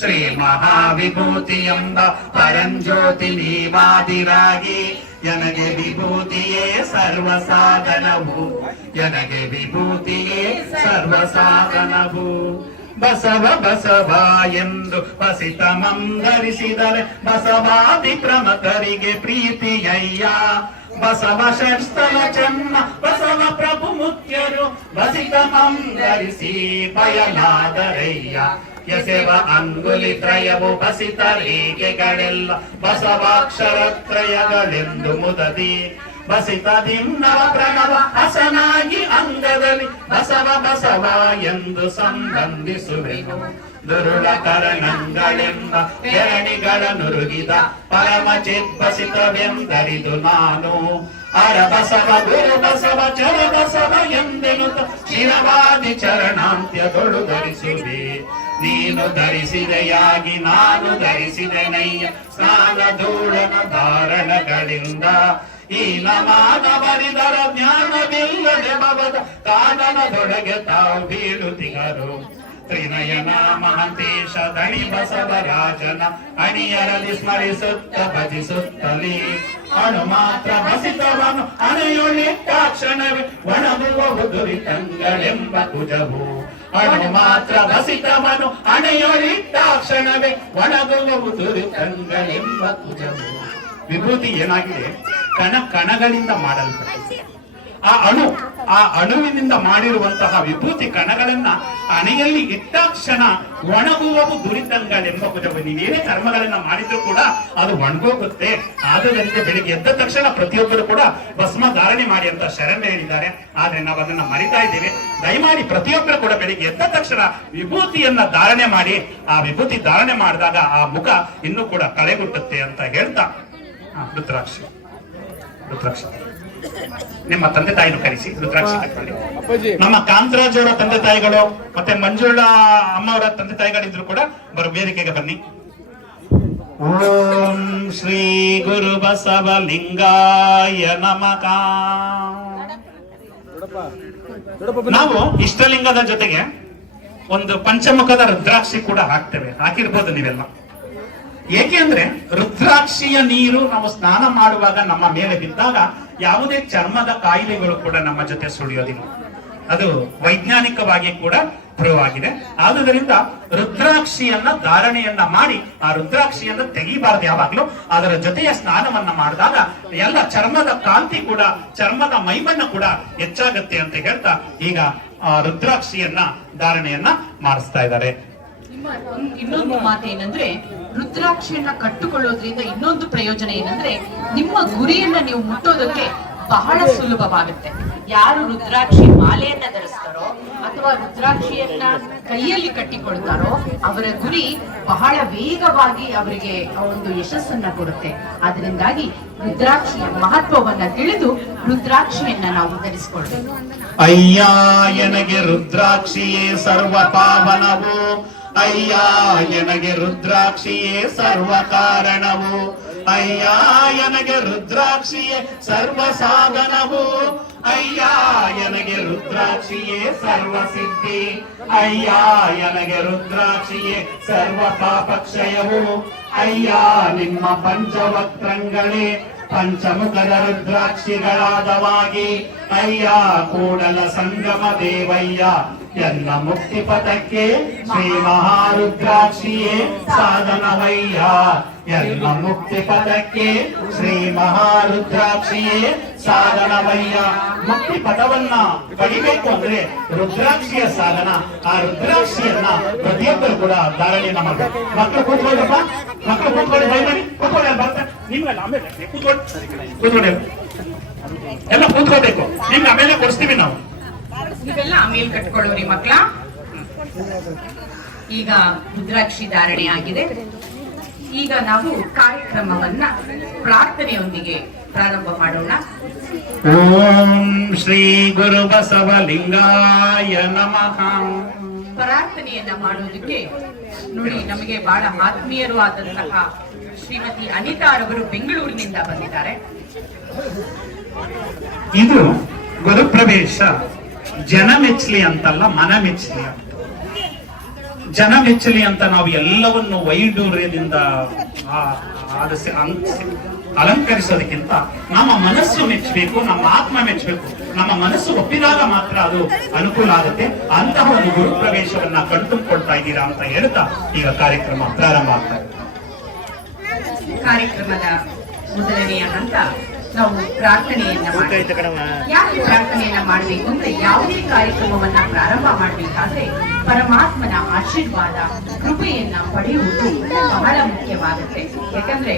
ಶ್ರೀ ಮಹಾವಿಭೂತಿ ಎಂಬ ಪರಂಜ್ಯೋತಿ ನೀವಾದಿರಾಗಿ, ಎನಗೆ ವಿಭೂತಿಯೇ ಸರ್ವ ಸಾಧನವು, ಎನಗೆ ವಿಭೂತಿಯೇ ಸರ್ವ ಸಾಧನವು. ಬಸವ ಬಸವ ಎಂದು ಬಸಿತ ಮಂದರಿಸಿದರೆ ಬಸವಾದಿ ಪ್ರಮಕರಿಗೆ ಪ್ರೀತಿಯಯ್ಯ, ಬಸವ ಷಟ್ಸ್ಥಲ ಚೆನ್ನ ಬಸವ ಪ್ರಭು ಮುಖ್ಯರು ಬಸಿತ ಮಂದರಿಸಿ ಬಯಲಾದರಯ್ಯ, ಎಸೆವ ಅಂಗುಲಿ ತ್ರಯವು ಬಸಿತ ರೇಖೆಗಳೆಲ್ಲ ಬಸವಾಕ್ಷರ ತ್ರಯಗಳೆಂದು ಮುದದಿ, ಬಸಿತ ದಿನ್ನವ ಪ್ರಣವ ಹಸನಾಗಿ ಅಂಗದಲ್ಲಿ ಬಸವ ಬಸವ ಎಂದು ಸಂಬಂಧಿಸುವೆನು, ದುರುಳ ಕರಣಗಳೆಂಬ ಕೆರಣಿಗಳ ನುರುಗಿದ ಪರಮ ಚಿದ್ಬಸಿತವೆಂದರಿದು ನಾನು, ಅರ ಬಸವ ಗುರು ಬಸವ ಚರ ಬಸವ ಎಂದೆನುತ ಶಿರವಾದಿ ಚರಣಾಂತ್ಯದೊಳು ಧರಿಸುವೆ, ನೀನು ಧರಿಸಿದೆಯಾಗಿ ನಾನು ಧರಿಸಿದೆನಯ್ಯ ಸ್ನಾನ ಧೂಳನ ಧಾರಣಗಳಿಂದ, ಈ ನಮಾನವರಿದರ ಜ್ಞಾನವಿಲ್ಲದೆ ಭವದ ಕಾನನದೊಳಗೆ ತಾವು ಬೀಳುತ್ತಿಗರು, ತ್ರಿನಯನ ಮಹಂತೇಶ ದಣಿ ಬಸವರಾಜನ ಅಣಿಯರಲ್ಲಿ ಸ್ಮರಿಸುತ್ತ ಭಜಿಸುತ್ತಲೇ, ಅಣು ಮಾತ್ರ ಬಸಿತವನು ಅಣೆಯೊಳಿಟ್ಟಾಕ್ಷಣವೇ ಒಣಗುವ ದುರಿತಂಗಳೆಂಬ ಕುಜವು, ಅಣು ಮಾತ್ರ ಬಸಿತವನು ಅಣೆಯೊಳಿಟ್ಟಾಕ್ಷಣವೇ ಒಣಗುವ ದುರಿತಂಗಳೆಂಬ ಕುಜವು. ವಿಭೂತಿ ಏನಾಗಿದೆ, ಕಣಗಳಿಂದ ಮಾಡಲ್ಪಟ್ಟಿದೆ. ಆ ಅಣುವಿನಿಂದ ಮಾಡಿರುವಂತಹ ವಿಭೂತಿ ಕಣಗಳನ್ನ ಹಣೆಯಲ್ಲಿ ಇಟ್ಟಾಕ್ಷಣ ಒಣಗುವವು ದುರಿತಂಗಳೆಂಬ ಕುಜವು. ನೀವೇನೇ ಕರ್ಮಗಳನ್ನ ಮಾಡಿದ್ರು ಕೂಡ ಅದು ಒಣಗೋಗುತ್ತೆ. ಆದ್ದರಿಂದ ಬೆಳಿಗ್ಗೆ ಎದ್ದ ತಕ್ಷಣ ಪ್ರತಿಯೊಬ್ಬರು ಕೂಡ ಭಸ್ಮ ಧಾರಣೆ ಮಾಡಿ ಅಂತ ಶರಣರು ಹೇಳಿದ್ದಾರೆ. ಆದ್ರೆ ನಾವು ಅದನ್ನ ಮರಿತಾ ಇದ್ದೇವೆ. ದಯಮಾಡಿ ಪ್ರತಿಯೊಬ್ಬರು ಕೂಡ ಬೆಳಿಗ್ಗೆ ಎದ್ದ ತಕ್ಷಣ ವಿಭೂತಿಯನ್ನ ಧಾರಣೆ ಮಾಡಿ, ಆ ವಿಭೂತಿ ಧಾರಣೆ ಮಾಡಿದಾಗ ಆ ಮುಖ ಇನ್ನೂ ಕೂಡ ಕಳೆಗುಟ್ಟುತ್ತೆ ಅಂತ ಹೇಳ್ತಾ ರುದ್ರಾಕ್ಷಿ ನಿಮ್ಮ ತಂದೆ ತಾಯಿನು ಕರೆಸಿ ರುದ್ರಾಕ್ಷಿ ಕಟ್ಕೊಳ್ಳಿ. ನಮ್ಮ ಕಾಂತರಾಜ್ ಅವರ ತಂದೆ ತಾಯಿಗಳು ಮತ್ತೆ ಮಂಜುಳಾ ಅಮ್ಮ ಅವರ ತಂದೆ ತಾಯಿಗಳಿದ್ರು ಕೂಡ ವೇದಿಕೆಗೆ ಬನ್ನಿ. ಓಂ ಶ್ರೀ ಗುರು ಬಸವಲಿಂಗಾಯ ನಮಃ. ನಾವು ಇಷ್ಟಲಿಂಗದ ಜೊತೆಗೆ ಒಂದು ಪಂಚಮುಖದ ರುದ್ರಾಕ್ಷಿ ಕೂಡ ಹಾಕ್ತೇವೆ, ಹಾಕಿರ್ಬೋದು ನೀವೆಲ್ಲ. ಏಕೆ ಅಂದ್ರೆ ರುದ್ರಾಕ್ಷಿಯ ನೀರು ನಾವು ಸ್ನಾನ ಮಾಡುವಾಗ ನಮ್ಮ ಮೇಲೆ ಬಿದ್ದಾಗ ಯಾವುದೇ ಚರ್ಮದ ಕಾಯಿಲೆಗಳು ಕೂಡ ನಮ್ಮ ಜೊತೆ ಸುಳಿಯೋದಿಲ್ಲ. ಅದು ವೈಜ್ಞಾನಿಕವಾಗಿ ಕೂಡ ಪ್ರೂವ್ ಆಗಿದೆ. ಆದುದರಿಂದ ರುದ್ರಾಕ್ಷಿಯನ್ನ ಧಾರಣೆಯನ್ನ ಮಾಡಿ ಆ ರುದ್ರಾಕ್ಷಿಯನ್ನ ತೆಗಿಬಾರದು ಯಾವಾಗ್ಲೂ. ಅದರ ಜೊತೆಯ ಸ್ನಾನವನ್ನ ಮಾಡಿದಾಗ ಎಲ್ಲ ಚರ್ಮದ ಕಾಂತಿ ಕೂಡ, ಚರ್ಮದ ಮೈಬಣ್ಣ ಕೂಡ ಹೆಚ್ಚಾಗತ್ತೆ ಅಂತ ಹೇಳ್ತಾ ಈಗ ಆ ರುದ್ರಾಕ್ಷಿಯನ್ನ ಧಾರಣೆಯನ್ನ ಮಾಡಿಸ್ತಾ ಇದ್ದಾರೆ. ಇನ್ನೊಂದು ಮಾತೇನಂದ್ರೆ, ರುದ್ರಾಕ್ಷಿಯನ್ನ ಕಟ್ಟುಕೊಳ್ಳೋದ್ರಿಂದ ಇನ್ನೊಂದು ಪ್ರಯೋಜನ ಏನಂದ್ರೆ, ನಿಮ್ಮ ಗುರಿಯನ್ನ ನೀವು ಮುಟ್ಟೋದಕ್ಕೆ ಬಹಳ ಸುಲಭವಾಗುತ್ತೆ. ಯಾರು ರುದ್ರಾಕ್ಷಿ ಮಾಲೆಯನ್ನ ಧರಿಸ್ತಾರೋ ಅಥವಾ ರುದ್ರಾಕ್ಷಿಯನ್ನ ಕೈಯಲ್ಲಿ ಕಟ್ಟಿಕೊಳ್ತಾರೋ ಅವರ ಗುರಿ ಬಹಳ ವೇಗವಾಗಿ ಅವರಿಗೆ ಒಂದು ಯಶಸ್ಸನ್ನ ಕೊಡುತ್ತೆ. ಅದರಿಂದಾಗಿ ರುದ್ರಾಕ್ಷಿಯ ಮಹತ್ವವನ್ನ ತಿಳಿದು ರುದ್ರಾಕ್ಷಿಯನ್ನ ನಾವು ಧರಿಸಿಕೊಳ್ಬೇಕು. ಅಯ್ಯ ಎನಗೆ ರುದ್ರಾಕ್ಷಿಯೇ ಸರ್ವ ಪಾವನವು, ಅಯ್ಯ ಎನಗೆ ರುದ್ರಾಕ್ಷಿಯೇ ಸರ್ವ ಕಾರಣವು, ಅಯ್ಯ ಎನಗೆ ರುದ್ರಾಕ್ಷಿಯೇ ಸರ್ವ ಸಾಧನವು, ಅಯ್ಯ ಎನಗೆ ರುದ್ರಾಕ್ಷಿಯೇ ಸರ್ವ ಸಿದ್ಧಿ, ಅಯ್ಯ ಎನಗೆ ರುದ್ರಾಕ್ಷಿಯೇ ಸರ್ವ ಪಾಪಕ್ಷಯವು, ಅಯ್ಯ ನಿಮ್ಮ ಪಂಚವಕ್ರಂಗಳೇ ಪಂಚಮುಖದ ರುದ್ರಾಕ್ಷಿಗಳಾದವಾಗಿ, ಅಯ್ಯ ಕೂಡಲ ಸಂಗಮ ದೇವಯ್ಯ ಎಲ್ಲ ಮುಕ್ತಿ ಪಥಕ್ಕೆ ಶ್ರೀ ಮಹಾರುದ್ರಾಕ್ಷಿಯೇ ಸಾಧನವಯ್ಯ, ಎಲ್ಲ ಮುಕ್ತಿ ಪಥಕ್ಕೆ ಶ್ರೀ ಮಹಾರುದ್ರಾಕ್ಷಿಯೇ ಸಾಧನವಯ್ಯ. ಮುಕ್ತಿ ಪದವನ್ನ ಪಡಿಬೇಕು ಅಂದ್ರೆ ರುದ್ರಾಕ್ಷಿಯ ಸಾಧನ. ಆ ರುದ್ರಾಕ್ಷಿಯನ್ನ ಪ್ರತಿಯೊಬ್ಬರು ಕೂಡ ಧಾರಣೆಯನ್ನ ಮಾಡಬೇಕು. ಮಕ್ಕಳು ಕೂತ್ಕೊಳ್ಳಪ್ಪ, ಮಕ್ಕಳು ಕೂತ್ಕೊಳ್ಳಿ, ದಯಮಾಡಿ ಕೂತ್ಕೊಳ್ಳಿ. ಅಲ್ಲಿ ಬರ್ತಾರೆ ನಿಮ್ಗೆ ಆಮೇಲೆ ಕೂತ್ಕೊಳ್ಳಿ, ಎಲ್ಲ ಕೂತ್ಕೋಬೇಕು. ನಿಮ್ಗೆ ಆಮೇಲೆ ಕೊಡಿಸ್ತೀವಿ ನಾವು. ನೀವೆಲ್ಲ ಆಮೇಲೆ ಕಟ್ಕೊಳ್ಳೋರಿ ಮಕ್ಕಳ. ಈಗ ರುದ್ರಾಕ್ಷಿ ಧಾರಣೆ ಆಗಿದೆ. ಈಗ ನಾವು ಕಾರ್ಯಕ್ರಮವನ್ನ ಪ್ರಾರ್ಥನೆಯೊಂದಿಗೆ ಪ್ರಾರಂಭ ಮಾಡೋಣ. ಓಂ ಶ್ರೀ ಗುರು ಬಸವಲಿಂಗಾಯ ನಮಃ. ಪ್ರಾರ್ಥನೆಯನ್ನ ಮಾಡೋದಕ್ಕೆ ನೋಡಿ, ನಮಗೆ ಬಹಳ ಆತ್ಮೀಯರು ಆದಂತಹ ಶ್ರೀಮತಿ ಅನಿತಾರವರು ಬೆಂಗಳೂರಿನಿಂದ ಬಂದಿದ್ದಾರೆ. ಇದು ಗುರುಪ್ರವೇಶ ಜನ ಮೆಚ್ಚಲಿ ಅಂತಲ್ಲ, ಮನ ಮೆಚ್ಚಲಿ ಅಂತ. ಜನ ಮೆಚ್ಚಲಿ ಅಂತ ನಾವು ಎಲ್ಲವನ್ನು ವೈಡೂರ್ಯದಿಂದ ಅಲಂಕರಿಸೋದಕ್ಕಿಂತ ನಮ್ಮ ಮನಸ್ಸು ಮೆಚ್ಚಬೇಕು, ನಮ್ಮ ಆತ್ಮ ಮೆಚ್ಚಬೇಕು. ನಮ್ಮ ಮನಸ್ಸು ಒಪ್ಪಿದಾಗ ಮಾತ್ರ ಅದು ಅನುಕೂಲ ಆಗುತ್ತೆ. ಅಂತಹ ಒಂದು ಗುರುಪ್ರವೇಶವನ್ನ ಕಣ್ತುಂಬಿಕೊಳ್ತಾ ಇದ್ದೀರಾ ಅಂತ ಹೇಳ್ತಾ ಈಗ ಕಾರ್ಯಕ್ರಮ ಪ್ರಾರಂಭ ಆಗ್ತಾ ಇದೆ. ಕಾರ್ಯಕ್ರಮದ ಮೊದಲನೆಯ ಹಂತ ನಾವು ಪ್ರಾರ್ಥನೆಯನ್ನ ಮಾಡಬೇಕು. ಯಾಕೆ ಪ್ರಾರ್ಥನೆಯನ್ನ ಮಾಡಬೇಕು ಅಂದ್ರೆ, ಯಾವುದೇ ಕಾರ್ಯಕ್ರಮವನ್ನ ಪ್ರಾರಂಭ ಮಾಡಬೇಕಾದ್ರೆ ಪರಮಾತ್ಮನ ಆಶೀರ್ವಾದ, ಕೃಪೆಯನ್ನ ಪಡೆಯುವುದು ಬಹಳ ಮುಖ್ಯವಾಗುತ್ತೆ. ಯಾಕಂದ್ರೆ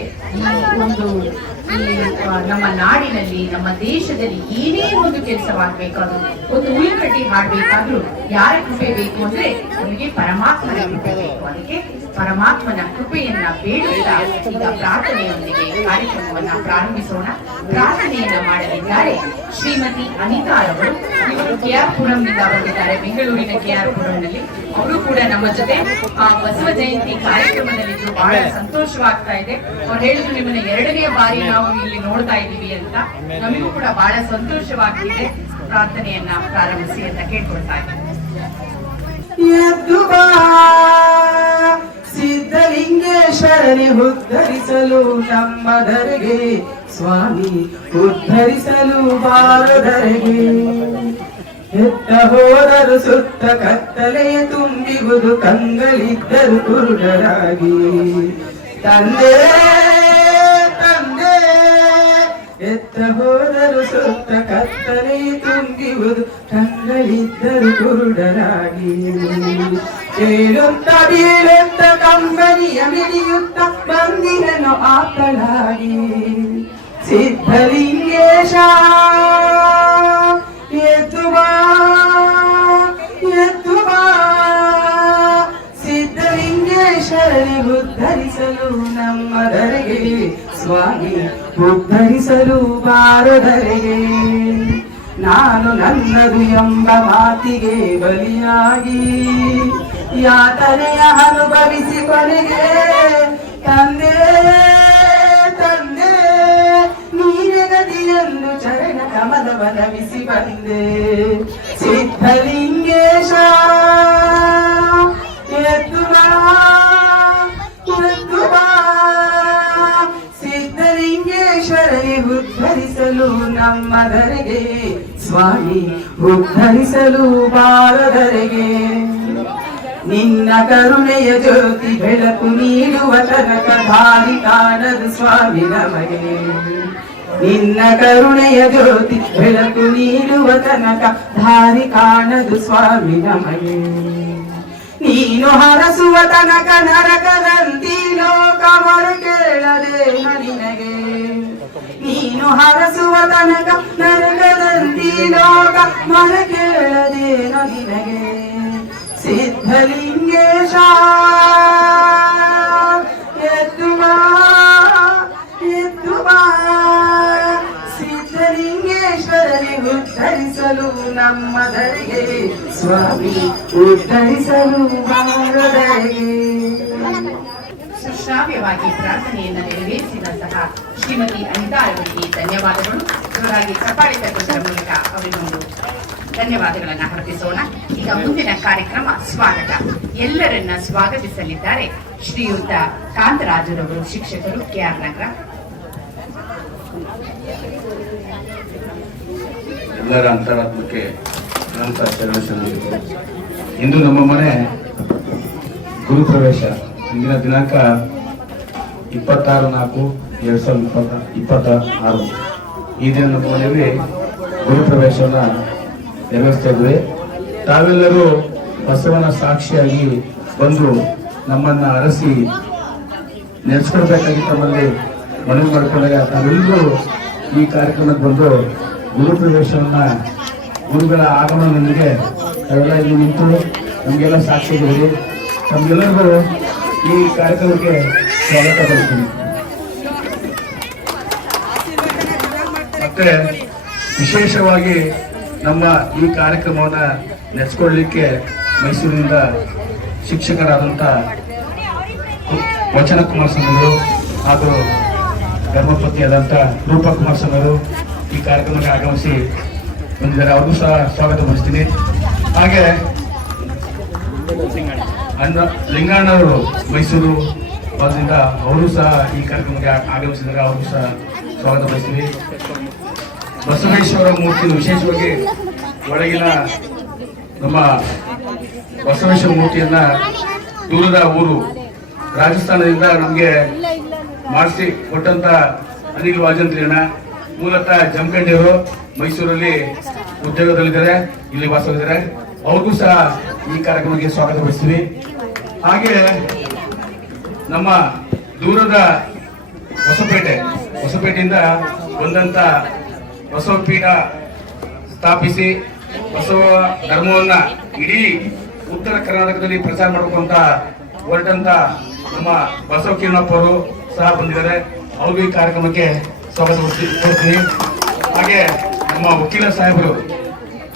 ನಮ್ಮ ನಾಡಿನಲ್ಲಿ, ನಮ್ಮ ದೇಶದಲ್ಲಿ ಏನೇ ಒಂದು ಕೆಲಸವಾಗಬೇಕಾದ್ರೂ, ಒಂದು ಉಳ್ಕಟ್ಟಿ ಮಾಡಬೇಕಾದ್ರೂ ಯಾರ ಕೃಪೆ ಬೇಕು ಅಂದ್ರೆ ನಮಗೆ ಪರಮಾತ್ಮನ ಕೃಪೆ ಬೇಕು. ಅದಕ್ಕೆ ಪರಮಾತ್ಮನ ಕೃಪೆಯನ್ನ ಬೇಡುತ್ತಾ ಈಗ ಪ್ರಾರ್ಥನೆಯೊಂದಿಗೆ ಕಾರ್ಯಕ್ರಮವನ್ನ ಪ್ರಾರಂಭಿಸೋಣ. ಪ್ರಾರ್ಥನೆಯನ್ನ ಮಾಡಲಿದ್ದಾರೆ ಶ್ರೀಮತಿ ಅನಿತಾರವರು. ಇವರು KR ಪುರಂನಿಂದ ಬಂದಿದ್ದಾರೆ, ಬೆಂಗಳೂರಿನ KR ಪುರಂನಲ್ಲಿ. ಅವರು ಕೂಡ ನಮ್ಮ ಜೊತೆ ಬಸವ ಜಯಂತಿ ಕಾರ್ಯಕ್ರಮದಲ್ಲಿದ್ದು ಬಹಳ ಸಂತೋಷವಾಗ್ತಾ ಇದೆ. ಅವ್ರು ಹೇಳಿದ್ರು, ನಿಮ್ಮನ್ನ 2ನೇ ಬಾರಿ ನಾವು ಇಲ್ಲಿ ನೋಡ್ತಾ ಇದ್ದೀವಿ ಅಂತ. ನಮಗೂ ಕೂಡ ಬಹಳ ಸಂತೋಷವಾಗ್ತಿದೆ. ಪ್ರಾರ್ಥನೆಯನ್ನ ಪ್ರಾರಂಭಿಸಿ ಅಂತ ಕೇಳ್ಕೊಳ್ತಾ ಇದ್ದೀನಿ. ಸಿದ್ಧಲಿಂಗೇಶ್ವರನೇ ಉದ್ಧರಿಸಲು ನಮ್ಮದರಿಗೆ ಸ್ವಾಮಿ, ಉದ್ಧರಿಸಲು ಬಾರದರಿಗೆ. ಎತ್ತ ಹೋದರು ಸುತ್ತ ಕತ್ತಲೆಯ ತುಂಬಿಗುವುದು, ಕಂಗಳಿದ್ದರು ಕುರುಡರಾಗಿ. ತಂದೆ ತಂದೆ ಎತ್ತ ಹೋದರು ಸುತ್ತ ಕತ್ತಲೆಯ ತುಂಬಿವುದು, ಕಂಗಳಿದ್ದರು ಕುರುಡರಾಗಿ. ಏಳುತ್ತ ಬೀಳುತ್ತ ಕಂಬನಿಯ ಮಿಡಿಯುತ್ತ ಬಂದಿರನು ಆತಳಾಗಿ. ಸಿದ್ಧಲಿಂಗೇಶ ಎದ್ದು ಬಾ, ಎದ್ದು ಬಾ, ಸಿದ್ಧಲಿಂಗೇಶ್ವರನೇ ಉದ್ಧರಿಸಲು ನಮ್ಮದರಿಗೆ ಸ್ವಾಮಿ, ಉದ್ಧರಿಸಲು ಬಾರದರೆಗೆ. ನಾನು ನನ್ನದು ಎಂಬ ಮಾತಿಗೆ ಬಲಿಯಾಗಿ ಯಾತನೆಯ ಅನುಭವಿಸಿ ಕೊನೆಗೆ ತಂದೆ ತಂದೆ ನೀನೆ ಗದಿಯೆಂದು ಚರಣ ಕಮಲವ ನಮಿಸಿ ಬಂದೆ. ಸಿದ್ಧಲಿಂಗೇಶ ಎದ್ದು ಬಾ ಎದ್ದು ಬಾ, ಸಿದ್ಧಲಿಂಗೇಶ್ವರನೇ ಉದ್ಧರಿಸಲು ನಮ್ಮದರೆಗೆ, ಸ್ವಾಮಿ ಉದ್ಧರಿಸಲು ಬಾರದರೆಗೆ. ನಿನ್ನ ಕರುಣೆಯ ಜ್ಯೋತಿ ಬೆಳಕು ನೀಡುವ ತನಕ ದಾರಿ ಕಾಣದು ಸ್ವಾಮಿ ನಮಗೆ. ನಿನ್ನ ಕರುಣೆಯ ಜ್ಯೋತಿ ಬೆಳಕು ನೀಡುವ ತನಕ ದಾರಿ ಕಾಣದು ಸ್ವಾಮಿ ನಮಗೆ. ನೀನು ಹರಸುವ ತನಕ ನರಕದಂತಿ ಲೋಕ ಮೊರೆ ಕೇಳದೆ ನಿನಗೆ. ನೀನು ಹರಸುವ ತನಕ ನರಕದಂತಿ ಲೋಕ ಮೊರೆ ಕೇಳದೆ ನಿನಗೆ. ಸಿದ್ಧಲಿಂಗೇಶ ಎದ್ದು ಬಾ ಎದ್ದು ಬಾ, ಸಿದ್ಧಲಿಂಗೇಶ್ವರನೇ ಉದ್ಧರಿಸಲು ನಮ್ಮದರಿಗೆ, ಸ್ವಾಮಿ ಉದ್ಧರಿಸಲು ಬಾರದರೆಗೆ. ಸುಶ್ರಾವ್ಯವಾಗಿ ಪ್ರಾರ್ಥನೆಯನ್ನು ನೆರವೇರಿಸಿದಂತಹ ಶ್ರೀಮತಿ ಅನಿತಾ ಅವರಿಗೆ ಧನ್ಯವಾದಗಳು. ಜೋರಾಗಿ ಚಪ್ಪಾಳೆ ತಟ್ಟುವುದರ ಮೂಲಕ ಅವರಿಗೊಂದು ಧನ್ಯವಾದಗಳನ್ನ ಅರ್ಪಿಸೋಣ. ಈಗ ಮುಂದಿನ ಕಾರ್ಯಕ್ರಮ ಸ್ವಾಗತ. ಎಲ್ಲರನ್ನ ಸ್ವಾಗತಿಸಲಿದ್ದಾರೆ ಶ್ರೀಯುತ ಕಾಂತರಾಜರವರು, ಶಿಕ್ಷಕರು, ಕೆಆರ್ ನಗರ. ಎಲ್ಲರ ಅಂತರಾತ್ಮಕ್ಕೆ ಅನಂತ ಶರಣರು. ಇಂದು ನಮ್ಮ ಮನೆ ಗುರುಪ್ರವೇಶ. ಇಂದಿನ ದಿನಾಂಕ 26/4/2026. ಈ ದಿನ ನಮ್ಮ ಮನೆಯಲ್ಲಿ ಗುರುಪ್ರವೇಶವನ್ನ ನೆರವೇರಿಸ್ತಾ ಇದ್ವಿ. ತಾವೆಲ್ಲರೂ ಬಸವನ ಸಾಕ್ಷಿಯಾಗಿ ಬಂದು ನಮ್ಮನ್ನ ಅರಸಿ ನೆನೆಸ್ಕೊಳ್ಬೇಕಾಗಿ ತಮ್ಮಲ್ಲಿ ಮನವಿ ಮಾಡಿಕೊಂಡಾಗ ತಾವೆಲ್ಲರೂ ಈ ಕಾರ್ಯಕ್ರಮಕ್ಕೆ ಬಂದು ಗುರುಪ್ರವೇಶವನ್ನ ಗುರುಗಳ ಆಗಮನದೊಂದಿಗೆ ತಾವೆಲ್ಲ ಇಲ್ಲಿ ನಿಂತು ನಮಗೆಲ್ಲ ಸಾಕ್ಷಿಯಾಗಿದ್ದೀವಿ. ತಮ್ಗೆಲ್ಲರಿಗೂ ಈ ಕಾರ್ಯಕ್ರಮಕ್ಕೆ ಸ್ವಾಗತ ಬಯಸ್ತೀನಿ. ಮತ್ತೆ ವಿಶೇಷವಾಗಿ ನಮ್ಮ ಈ ಕಾರ್ಯಕ್ರಮವನ್ನ ನಡೆಸಿಕೊಳ್ಳಲಿಕ್ಕೆ ಮೈಸೂರಿನಿಂದ ಶಿಕ್ಷಕರಾದಂಥ ವಚನ ಕುಮಾರಸ್ವಾಮಿಗಳು ಹಾಗೂ ಧರ್ಮಪತ್ನಿಯಾದಂಥ ರೂಪಾ ಕುಮಾರಸ್ವಾಮಿಗಳು ಈ ಕಾರ್ಯಕ್ರಮಕ್ಕೆ ಆಗಮಿಸಿ ಬಂದಿದ್ದಾರೆ. ಅವ್ರಿಗೂ ಸಹ ಸ್ವಾಗತ ಬಯಸ್ತೀನಿ. ಹಾಗೆ ಲಿಂಗಣ್ಣವರು ಮೈಸೂರು ಭಾಗದಿಂದ ಅವರು ಸಹ ಈ ಕಾರ್ಯಕ್ರಮಕ್ಕೆ ಆಗಮಿಸಿದ್ದಾರೆ. ಅವ್ರಿಗೂ ಸಹ ಸ್ವಾಗತ ಬಯಸ್ತೀವಿ. ಬಸವೇಶ್ವರ ಮೂರ್ತಿ ವಿಶೇಷವಾಗಿ ಒಳಗಿನ ನಮ್ಮ ಬಸವೇಶ್ವರ ಮೂರ್ತಿಯನ್ನ ದೂರದ ಊರು ರಾಜಸ್ಥಾನದಿಂದ ನಮಗೆ ಮಾಡಿಸಿ ಕೊಟ್ಟಂತ ಅನಿಲ್ ವಾಜಂತ್ರಿಯಣ್ಣ ಮೂಲತಃ ಜಮಖಂಡಿಯವರು, ಮೈಸೂರಲ್ಲಿ ಉದ್ಯೋಗದಲ್ಲಿದ್ದಾರೆ, ಇಲ್ಲಿ ವಾಸವಿದ್ದಾರೆ. ಅವ್ರಿಗೂ ಸಹ ಈ ಕಾರ್ಯಕ್ರಮಕ್ಕೆ ಸ್ವಾಗತ ಬಯಸ್ತೀವಿ. ಹಾಗೆ ನಮ್ಮ ದೂರದ ಹೊಸಪೇಟೆಯಿಂದ ಬಂದಂತ ಬಸವಪೀಠ ಸ್ಥಾಪಿಸಿ ಬಸವ ಧರ್ಮವನ್ನ ಇಡೀ ಉತ್ತರ ಕರ್ನಾಟಕದಲ್ಲಿ ಪ್ರಚಾರ ಮಾಡಬೇಕಂತ ಹೊರಟಂತ ನಮ್ಮ ಬಸವ ಕಿರಣಪ್ಪ ಅವರು ಸಹ ಬಂದಿದ್ದಾರೆ. ಅವ್ರಿಗೂ ಈ ಕಾರ್ಯಕ್ರಮಕ್ಕೆ ಸ್ವಾಗತ ಕೊಡ್ತೀನಿ. ಹಾಗೆ ನಮ್ಮ ವಕೀಲ ಸಾಹೇಬರು,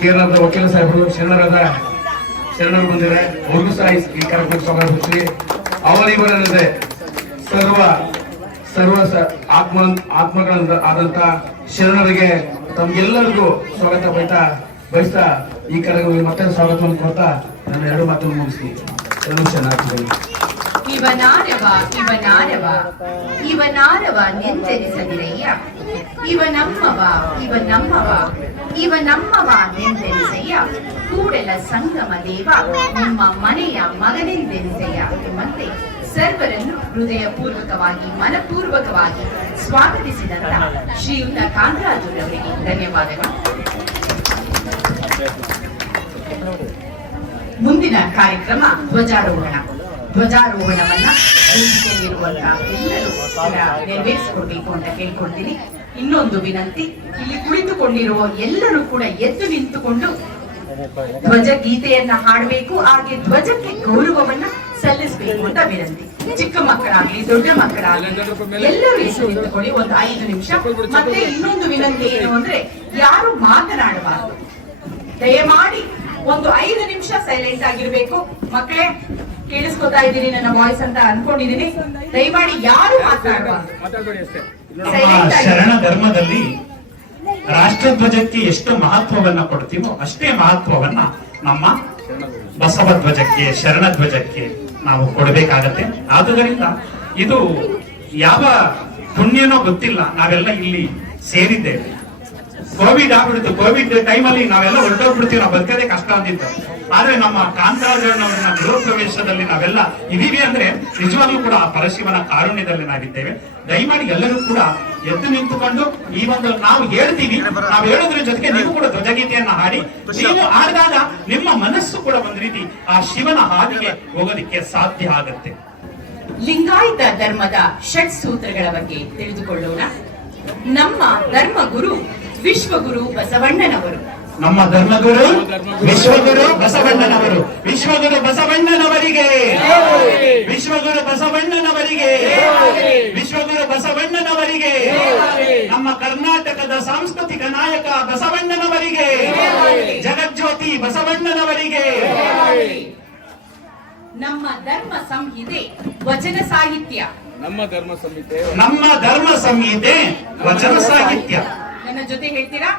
ಕೇರಳದ ವಕೀಲ ಸಾಹೇಬರು ಶರಣರು ಬಂದಿದ್ದಾರೆ. ಅವ್ರಿಗೂ ಸಹ ಈ ಕಾರ್ಯಕ್ರಮಕ್ಕೆ ಸ್ವಾಗತ ಕೊಡ್ತೀನಿ. ಅವರಿವರಲ್ಲದೆ ಸರ್ವ ಆತ್ಮಗಳಾದಂತ ಶರಣರಿಗೆ ತಮ್ಗೆಲ್ಲರಿಗೂ ಸ್ವಾಗತ ಬಯಸ್ತಾ ಈ ಕಾರ್ಯಕ್ರಮಕ್ಕೆ ಮತ್ತೆ ಸ್ವಾಗತವನ್ನು ಕೊಡ್ತಾ ನನ್ನ ಎರಡು ಮಾತನ್ನು ಮುಗಿಸ್ತೀನಿ. ಇವನಾರವ ನೆಂದೆನಿಸದಿರಯ್ಯ, ಇವನಮ್ಮವ ನೆಂದೆನಿಸಯ್ಯ, ಕೂಡಲ ಸಂಗಮ ದೇವ ನಿಮ್ಮ ಮನೆಯ ಮಗನೆಂದೆನಿಸಯ್ಯ ಎಂಬಂತೆ ಸರ್ವರನ್ನು ಹೃದಯಪೂರ್ವಕವಾಗಿ ಮನಪೂರ್ವಕವಾಗಿ ಸ್ವಾಗತಿಸಿದಂತ ಶ್ರೀಯುತ ಕಾಂತರಾಜರವರಿಗೆ ಧನ್ಯವಾದಗಳು. ಮುಂದಿನ ಕಾರ್ಯಕ್ರಮ ಧ್ವಜಾರೋಹಣವನ್ನ ವೇದಿಕೆಯಲ್ಲಿರುವಂತಹ ಎಲ್ಲರೂ ಕೂಡ ನೆರವೇರಿಸಿಕೊಡ್ಬೇಕು ಅಂತ ಕೇಳ್ಕೊಳ್ತೀನಿ. ಇನ್ನೊಂದು ವಿನಂತಿ, ಇಲ್ಲಿ ಕುಳಿತುಕೊಂಡಿರುವ ಎಲ್ಲರೂ ಕೂಡ ಎದ್ದು ನಿಂತುಕೊಂಡು ಧ್ವಜ ಗೀತೆಯನ್ನ ಹಾಡಬೇಕು. ಹಾಗೆ ಧ್ವಜಕ್ಕೆ ಗೌರವವನ್ನ ಸಲ್ಲಿಸಬೇಕು ಅಂತ ವಿನಂತಿ. ಚಿಕ್ಕ ಮಕ್ಕಳಾಗ್ಲಿ ದೊಡ್ಡ ಮಕ್ಕಳಾಗ್ಲಿ ಎಲ್ಲರೂ ಎದ್ದು ನಿಂತುಕೊಳ್ಳಿ ಒಂದು 5 ನಿಮಿಷ. ಮತ್ತೆ ಇನ್ನೊಂದು ವಿನಂತಿ ಏನು ಅಂದ್ರೆ, ಯಾರು ಮಾತನಾಡಬಾರದು. ದಯಮಾಡಿ ಒಂದು 5 ನಿಮಿಷ ಸೈಲೆಂಟ್ ಆಗಿರ್ಬೇಕು. ಮಕ್ಕಳೇ, ಕೇಳಿಸ್ಕೊತಾ ಇದ್ದೀನಿ ನನ್ನ ವಾಯ್ಸ್ ಅಂತ ಅನ್ಕೊಂಡಿದೀನಿ. ದಯಮಾಡಿ ಯಾರು ಮಾತಾಡಬಾರದು. ನಮ್ಮ ಶರಣ ಧರ್ಮದಲ್ಲಿ ರಾಷ್ಟ್ರಧ್ವಜಕ್ಕೆ ಎಷ್ಟು ಮಹತ್ವವನ್ನ ಕೊಡ್ತೀವೋ ಅಷ್ಟೇ ಮಹತ್ವವನ್ನ ನಮ್ಮ ಬಸವ ಧ್ವಜಕ್ಕೆ, ಶರಣ ಧ್ವಜಕ್ಕೆ ನಾವು ಕೊಡಬೇಕಾಗತ್ತೆ. ಆದುದರಿಂದ ಇದು ಯಾವ ಪುಣ್ಯನೋ ಗೊತ್ತಿಲ್ಲ, ನಾವೆಲ್ಲ ಇಲ್ಲಿ ಸೇರಿದ್ದೇವೆ. ಕೋವಿಡ್ ಆಗ್ಬಿಡ್ತು. ಕೋವಿಡ್ ಟೈಮಲ್ಲಿ ನಾವೆಲ್ಲ ಹೊರಟೋಗ್ಬಿಡ್ತೀವಿ, ನಾವು ಬದುಕದೇ ಕಷ್ಟ ಅಂತಿತ್ತು. ಆದ್ರೆ ನಮ್ಮ ಕಾಂತರಾಜನವರನ್ನ ಗೃಹ ಪ್ರವೇಶದಲ್ಲಿ ನಾವೆಲ್ಲ ಇದೀವಿ ಅಂದ್ರೆ ನಿಜವಾಗ್ಲೂ ಕೂಡ ಆ ಪರಶಿವನ ಕಾರುಣ್ಯದಲ್ಲಿ ನಾವಿದ್ದೇವೆ. ದಯಮಾಡಿ ಎಲ್ಲರೂ ಕೂಡ ಎದ್ದು ನಿಂತುಕೊಂಡು ಈ ಒಂದು ನಾವು ಹೇಳ್ತೀವಿ, ನಾವು ಹೇಳೋದ್ರ ಜೊತೆಗೆ ನೀವು ಕೂಡ ಧ್ವಜಗೀತೆಯನ್ನ ಹಾಡಿ. ನೀವು ಆಡಿದಾಗ ನಿಮ್ಮ ಮನಸ್ಸು ಕೂಡ ಒಂದ್ ರೀತಿ ಆ ಶಿವನ ಹಾದಿಗೆ ಹೋಗೋದಿಕ್ಕೆ ಸಾಧ್ಯ ಆಗತ್ತೆ. ಲಿಂಗಾಯತ ಧರ್ಮದ ಷಟ್ ಸೂತ್ರಗಳ ಬಗ್ಗೆ ತಿಳಿದುಕೊಳ್ಳೋಣ. ನಮ್ಮ ಧರ್ಮಗುರು ವಿಶ್ವಗುರು ಬಸವಣ್ಣನವರು. ನಮ್ಮ ಧರ್ಮಗುರು ವಿಶ್ವಗುರು ಬಸವಣ್ಣನವರು. ವಿಶ್ವಗುರು ಬಸವಣ್ಣನವರಿಗೆ, ವಿಶ್ವಗುರು ಬಸವಣ್ಣನವರಿಗೆ, ವಿಶ್ವಗುರು ಬಸವಣ್ಣನವರಿಗೆ. ನಮ್ಮ ಕರ್ನಾಟಕದ ಸಾಂಸ್ಕೃತಿಕ ನಾಯಕ ಬಸವಣ್ಣನವರಿಗೆ, ಜಗಜ್ಯೋತಿ ಬಸವಣ್ಣನವರಿಗೆ. ನಮ್ಮ ಧರ್ಮ ಸಂಹಿತೆ ವಚನ ಸಾಹಿತ್ಯ. ನಮ್ಮ ಧರ್ಮ ಸಂಹಿತೆ, ನಮ್ಮ ಧರ್ಮ ಸಂಹಿತೆ ವಚನ ಸಾಹಿತ್ಯ. ನನ್ನ ಜೊತೆ ಹೇಳ್ತೀರಾ?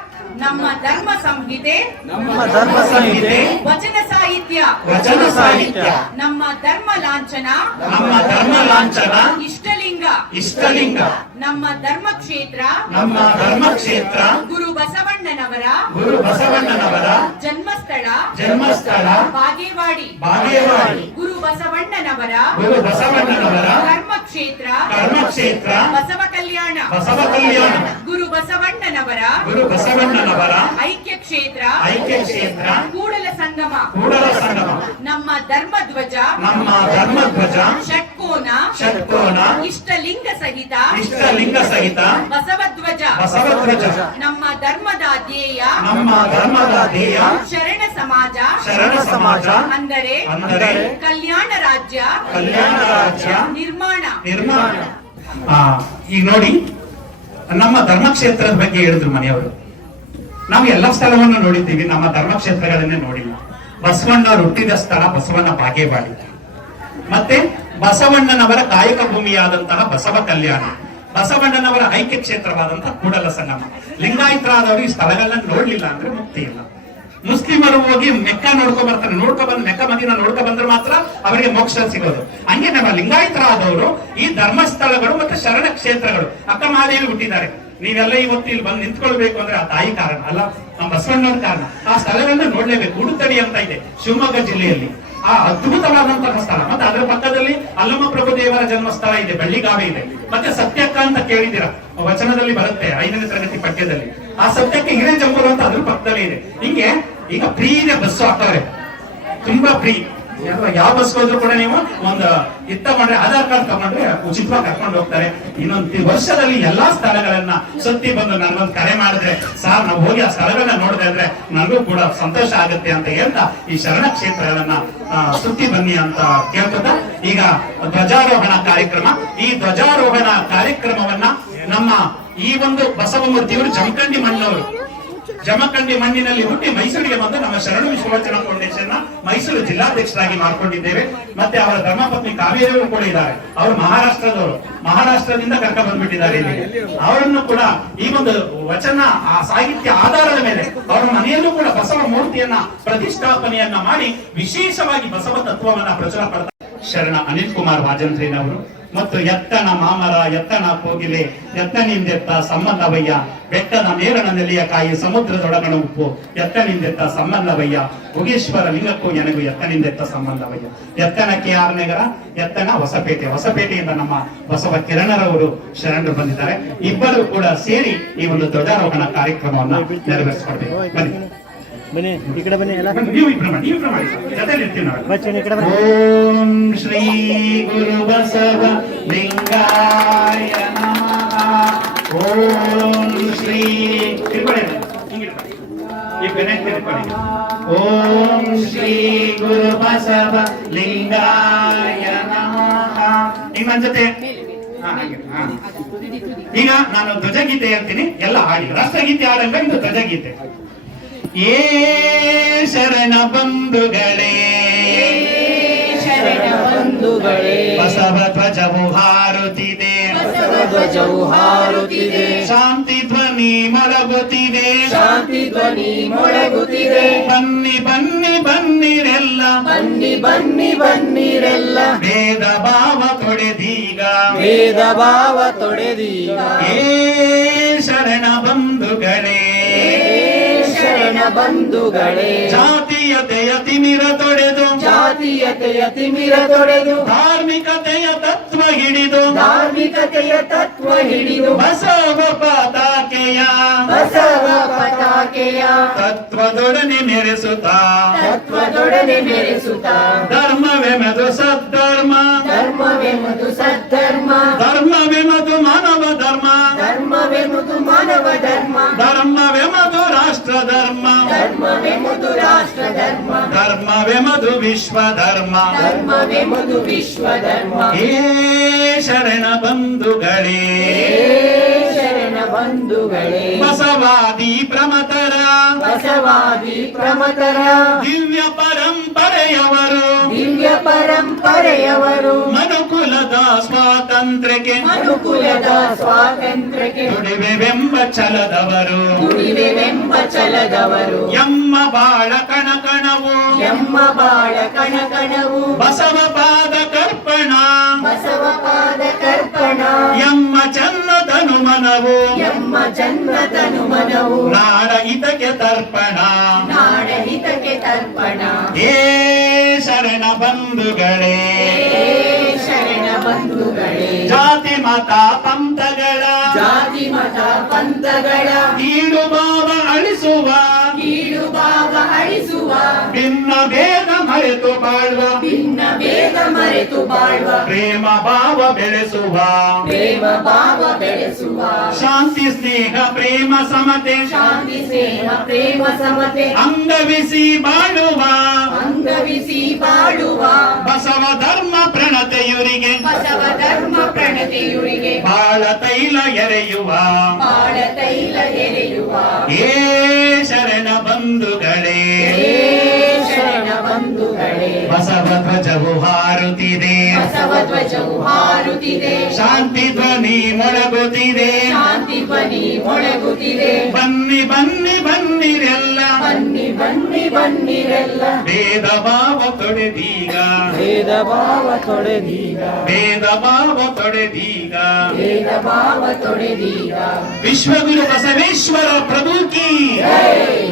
ನಮ್ಮ ಧರ್ಮ ಸಂಹಿತೆ, ನಮ್ಮ ಧರ್ಮ ಸಂಹಿತೆ ವಚನ ಸಾಹಿತ್ಯ, ವಚನ ಸಾಹಿತ್ಯ. ನಮ್ಮ ಧರ್ಮ ಲಾಂಛನ, ನಮ್ಮ ಧರ್ಮ ಲಾಂಛನ ಇಷ್ಟಲಿಂಗ, ಇಷ್ಟಲಿಂಗ. ನಮ್ಮ ಧರ್ಮ ಕ್ಷೇತ್ರ, ನಮ್ಮ ಧರ್ಮ ಕ್ಷೇತ್ರ ಗುರು ಬಸವಣ್ಣನವರ, ಗುರು ಬಸವಣ್ಣನವರ ಜನ್ಮಸ್ಥಳ, ಜನ್ಮಸ್ಥಳ ಬಾಗೇವಾಡಿ, ಬಾಗೇವಾಡಿ. ಗುರು ಬಸವಣ್ಣನವರ, ಗುರು ಬಸವಣ್ಣನವರ ಧರ್ಮ ಕ್ಷೇತ್ರ, ಕರ್ಮ ಕ್ಷೇತ್ರ, ಬಸವ ಕಲ್ಯಾಣ, ಬಸವ ಕಲ್ಯಾಣ. ಗುರು ಬಸವಣ್ಣನವರ, ಗುರು ಬಸವಣ್ಣನವರ ಐಕ್ಯ ಕ್ಷೇತ್ರ, ಐಕ್ಯ ಕ್ಷೇತ್ರ, ಕೂಡಲ ಸಂಗಮ. ಕೂಡಲ ಸಂಗಮ. ನಮ್ಮ ಧರ್ಮ ಧ್ವಜ, ನಮ್ಮ ಧರ್ಮ ಧ್ವಜ ಷಟ್ಕೋನ, ಷಟ್ಕೋನ, ಇಷ್ಟಲಿಂಗ ಸಹಿತ, ಇಷ್ಟಲಿಂಗ ಸಹಿತ ಬಸವ ಧ್ವಜ. ಬಸವ ಧ್ವಜ. ನಮ್ಮ ಧರ್ಮದ ಧ್ಯೇಯ, ನಮ್ಮ ಧರ್ಮದ ಧ್ಯೇಯ ಶರಣ ಸಮಾಜ, ಶರಣ ಸಮಾಜ. ಅಂದರೆ ಅಂದರೆ ಕಲ್ಯಾಣ ರಾಜ್ಯ, ಕಲ್ಯಾಣ ರಾಜ್ಯ ನಿರ್ಮಾಣ. ನಿರ್ಮಾಣ. ಈಗ ನೋಡಿ, ನಮ್ಮ ಧರ್ಮಕ್ಷೇತ್ರದ ಬಗ್ಗೆ ಹೇಳಿದ್ರು ಮನೆಯವರು. ನಾವು ಎಲ್ಲ ಸ್ಥಳವನ್ನು ನೋಡಿದ್ದೀವಿ, ನಮ್ಮ ಧರ್ಮಕ್ಷೇತ್ರಗಳನ್ನೇ ನೋಡಿಲ್ಲ. ಬಸವಣ್ಣವರು ಹುಟ್ಟಿದ ಸ್ಥಳ ಬಸವನ ಬಾಗೇವಾಡಿ, ಮತ್ತೆ ಬಸವಣ್ಣನವರ ಕಾಯಕ ಭೂಮಿಯಾದಂತಹ ಬಸವ ಕಲ್ಯಾಣ, ಬಸವಣ್ಣನವರ ಐಕ್ಯ ಕ್ಷೇತ್ರವಾದಂತಹ ಕೂಡಲ ಸಂಗಮ. ಲಿಂಗಾಯತರಾದವರು ಈ ಸ್ಥಳಗಳನ್ನ ನೋಡ್ಲಿಲ್ಲ ಅಂದ್ರೆ ಮುಕ್ತಿ ಇಲ್ಲ. ಮುಸ್ಲಿಮರು ಹೋಗಿ ಮೆಕ್ಕ ನೋಡ್ಕೊ ಬರ್ತಾರೆ, ಬಂದು ಮೆಕ್ಕ ಮದೀನ ನೋಡ್ಕೊ ಬಂದ್ರೆ ಮಾತ್ರ ಅವರಿಗೆ ಮೋಕ್ಷ ಸಿಗೋದು. ಹಂಗೆ ನಮ್ಮ ಲಿಂಗಾಯತರಾದವರು ಈ ಧರ್ಮಸ್ಥಳಗಳು ಮತ್ತೆ ಶರಣ ಕ್ಷೇತ್ರಗಳು, ಅಕ್ಕ ಮಹಾದೇವಿ ಹುಟ್ಟಿದ್ದಾರೆ. ನೀವೆಲ್ಲ ಇವತ್ತು ಇಲ್ಲಿ ಬಂದು ನಿಂತ್ಕೊಳ್ಬೇಕು ಅಂದ್ರೆ ಆ ತಾಯಿ ಕಾರಣ ಅಲ್ಲ, ನಮ್ಮ ಬಸವಣ್ಣನ ಕಾರಣ. ಆ ಸ್ಥಳಗಳನ್ನ ನೋಡ್ಲೇಬೇಕು. ಉಡುತಡಿ ಅಂತ ಇದೆ ಶಿವಮೊಗ್ಗ ಜಿಲ್ಲೆಯಲ್ಲಿ, ಆ ಅದ್ಭುತವಾದಂತಹ ಸ್ಥಳ. ಮತ್ತೆ ಅದರ ಪಕ್ಕದಲ್ಲಿ ಅಲ್ಲಮ ಪ್ರಭು ದೇವರ ಜನ್ಮಸ್ಥಳ ಇದೆ, ಬೆಳ್ಳಿಗಾವೆ ಇದೆ. ಮತ್ತೆ ಸತ್ಯಕ್ಕ ಅಂತ ಕೇಳಿದಿರ, ವಚನದಲ್ಲಿ ಬರುತ್ತೆ 5ನೇ ತರಗತಿ ಪಠ್ಯದಲ್ಲಿ. ಆ ಸತ್ಯಕ್ಕೆ ಹಿರೇಜಂಬೂರು ಅಂತ ಅದ್ರ ಪಕ್ಕದಲ್ಲಿ ಇದೆ. ಹಿಂಗೆ ಈಗ ಫ್ರೀನೇ ಬಸ್ಸು ಹಾಕವ್ರೆ, ತುಂಬಾ ಫ್ರೀ. ಯಾವ ಬಸ್ ಹೋದ್ರು ಕೂಡ ನೀವು ಒಂದು ಮಾಡ್ರೆ ಆಧಾರ್ ಕಾರ್ಡ್ ತಗೊಂಡ್ರೆ ಉಚಿತವಾಗಿ ಕರ್ಕೊಂಡು ಹೋಗ್ತಾರೆ. ಇನ್ನೊಂದು ವರ್ಷದಲ್ಲಿ ಎಲ್ಲಾ ಸ್ಥಳಗಳನ್ನ ಸುತ್ತಿ ಬಂದು ನನ್ಗೊಂದು ಕರೆ ಮಾಡಿದ್ರೆ, ಸಾರ್ ನಾವು ಹೋಗಿ ಆ ಸ್ಥಳಗಳನ್ನ ನೋಡಿದ್ರೆ ಅಂದ್ರೆ ನನಗೂ ಕೂಡ ಸಂತೋಷ ಆಗುತ್ತೆ ಅಂತ ಹೇಳ್ತಾ ಈ ಶರಣ ಕ್ಷೇತ್ರಗಳನ್ನ ಸುತ್ತಿ ಬನ್ನಿ ಅಂತ ಕೇಳ್ಕೊತಾ ಈಗ ಧ್ವಜಾರೋಹಣ ಕಾರ್ಯಕ್ರಮ. ಈ ಧ್ವಜಾರೋಹಣ ಕಾರ್ಯಕ್ರಮವನ್ನ ನಮ್ಮ ಈ ಒಂದು ಬಸವಮೂರ್ತಿಯವರು ಜಮಖಂಡಿ ಮಣ್ಣವರು, ಜಮಖಂಡಿ ಮಣ್ಣಿನಲ್ಲಿ ಹುಟ್ಟಿ ಮೈಸೂರಿಗೆ ಬಂದು ನಮ್ಮ ಶರಣ ವಿಶ್ವವಚನ ಫೌಂಡೇಶನ್ ನ ಮೈಸೂರು ಜಿಲ್ಲಾಧ್ಯಕ್ಷರಾಗಿ ಮಾಡ್ಕೊಂಡಿದ್ದೇವೆ. ಮತ್ತೆ ಅವರ ಧರ್ಮಪತ್ನಿ ಕಾವೇರಿಯವರು ಕೂಡ ಇದ್ದಾರೆ. ಅವರು ಮಹಾರಾಷ್ಟ್ರದವರು, ಮಹಾರಾಷ್ಟ್ರದಿಂದ ಕರ್ಕ ಬಂದ್ಬಿಟ್ಟಿದ್ದಾರೆ ಇಲ್ಲಿ. ಅವರನ್ನು ಕೂಡ ಈ ಒಂದು ವಚನ ಆ ಸಾಹಿತ್ಯ ಆಧಾರದ ಮೇಲೆ ಅವರ ಮನೆಯಲ್ಲೂ ಕೂಡ ಬಸವ ಮೂರ್ತಿಯನ್ನ ಪ್ರತಿಷ್ಠಾಪನೆಯನ್ನ ಮಾಡಿ ವಿಶೇಷವಾಗಿ ಬಸವ ತತ್ವವನ್ನ ಪ್ರಚಾರ ಪಡ್ತಾರೆ. ಶರಣ ಅನಿಲ್ ಕುಮಾರ್ ವಾಜಂತ್ರಿನವರು ಮತ್ತು ಎತ್ತನ ಮಾಮರ ಎತ್ತನ ಕೋಗಿಲೆ ಎತ್ತನಿಂದೆತ್ತ ಸಂಬಂಧವಯ್ಯ, ಬೆಟ್ಟದ ಮೇರಣ ನೆಲೆಯ ಕಾಯಿ ಸಮುದ್ರದೊಳಗಣ ಉಪ್ಪು ಎತ್ತನಿಂದೆತ್ತ ಸಂಬಂಧವಯ್ಯ, ಯೋಗೇಶ್ವರ ಲಿಂಗಕ್ಕೂ ನನಗೂ ಎತ್ತನಿಂದೆತ್ತ ಸಂಬಂಧವಯ್ಯ. ಎತ್ತನ KR ನಗರ, ಎತ್ತನ ಹೊಸಪೇಟೆ. ಹೊಸಪೇಟೆಯಿಂದ ನಮ್ಮ ಬಸವ ಕಿರಣರವರು ಶರಣರು ಬಂದಿದ್ದಾರೆ. ಇಬ್ಬರು ಕೂಡ ಸೇರಿ ಈ ಒಂದು ಧ್ವಜಾರೋಹಣ ಕಾರ್ಯಕ್ರಮವನ್ನು ನೆರವೇರಿಸಿಕೊಡ್ಬೇಕು. ಬನ್ನಿ ಬನ್ನಿ, ಈ ಕಡೆ ಬನ್ನಿ. ಎಲ್ಲ ನೀವು ಇಬ್ರು ಮಾಡಿ, ಜೊತೆಲಿ ಇರ್ತೀವಿ ನಾವು. ಬಚ್ಚಿ ಈ ಕಡೆ ಬನ್ನಿ. ಓಂ ಶ್ರೀ ಗುರು ಬಸವ ಲಿಂಗಾಯ ನಮಃ. ಓಂ ಶ್ರೀ ಓಂ ಶ್ರೀ ಗುರು ಬಸವ ಲಿಂಗಾಯ ಈಗ ನನ್ನ ಜೊತೆ ಈಗ ನಾನು ಧ್ವಜಗೀತೆ ಹೇಳ್ತೀನಿ, ಎಲ್ಲ ಹಾಡಿ. ರಾಷ್ಟ್ರಗೀತೆ ಹಾಡಲ್ಲ, ಇದು ಧ್ವಜಗೀತೆ. ಏ ಶರಣ ಬಂಧುಗಳೇ, ಬಸವ ಧ್ವಜವು ಹಾರುತ್ತಿದೆ, ಶಾಂತಿ ಧ್ವನಿ ಮೊಳಗುತ್ತಿದೆ, ಬನ್ನಿ ಬನ್ನಿ ಬನ್ನಿರೆಲ್ಲ, ಭೇದ ಭಾವ ತೊಡೆದೀಗ, ಏ ಶರಣ ಬಂಧುಗಳೇ, ಜಾತೀಯತೆಯ ತಿಮಿರ ತೊಡೆದು, ಧಾರ್ಮಿಕತೆಯ ತತ್ವ ಹಿಡಿದು, ಬಸವ ಪತಾಕೆಯ ತತ್ವದೊಡನೆ ಮೆರೆಸುತ್ತಾ, ಧರ್ಮವೆಮದು ಸದ್ಧರ್ಮ, ಧರ್ಮವೆಮದು ಮಾನವ ಧರ್ಮ, ಧರ್ಮವೆಮದು ರಾಷ್ಟ್ರ ಧರ್ಮ, ಧರ್ಮವೆಮದು ವಿಶ್ವ ಧರ್ಮ, ಏ ಶರಣ ಬಂಧುಗಳೇ, ಬಸವಾದಿ ಪ್ರಮತರ, ದಿವ್ಯ ಪರಂಪರೆಯವರು, ಮನುಕುಲದ ಸ್ವಾತಂತ್ರ್ಯಕ್ಕೆ ದುಡಿವೆವೆಂಬ ಛಲದವರು, ಎಮ್ಮ ಬಾಳ ಕಣಕಣವು, ಬಸವ ಪಾದ ಕರ್ಪಣ, ಎಮ್ಮ ಚನ್ನದನು ಮನವು, ನಾಡ ಹಿತಕ್ಕೆ ತರ್ಪಣ, ಏ ಶರಣ ಬಂಧುಗಳೇ, ಜಾತಿ ಮತ ಪಂಥಗಳ ಕೀಳು ಭಾವ ಅಳಿಸುವ, ಭಿನ್ನ ಭೇದ ಮರೆತು ಬಾಳುವ, ಪ್ರೇಮ ಭಾವ ಬೆಳೆಸುವ, ಶಾಂತಿ ಸ್ನೇಹ ಪ್ರೇಮ ಸಮತೆ, ಅಂಗವಿಸಿ ಬಾಳುವ, ಬಸವ ಧರ್ಮ ಪ್ರಣತೆಯುರಿಗೆ, ಬಾಳ ತೈಲ ಎರೆಯುವ, ಏ ಶರಣ ಬಂಧುಗಳೇ, ಬಸವ ಧ್ವಜವು ಹಾರುತ್ತಿದೆ, ಶಾಂತಿ ಧ್ವನಿ ಮೊಳಗುತ್ತಿದೆ, ಬನ್ನಿ ಬನ್ನಿ ಬನ್ನಿರೆಲ್ಲ, ಭೇದ ಭಾವ ತೊಡೆದೀಗ, ವಿಶ್ವಗುರು ಬಸವೇಶ್ವರ ಪ್ರಭು ಕಿ,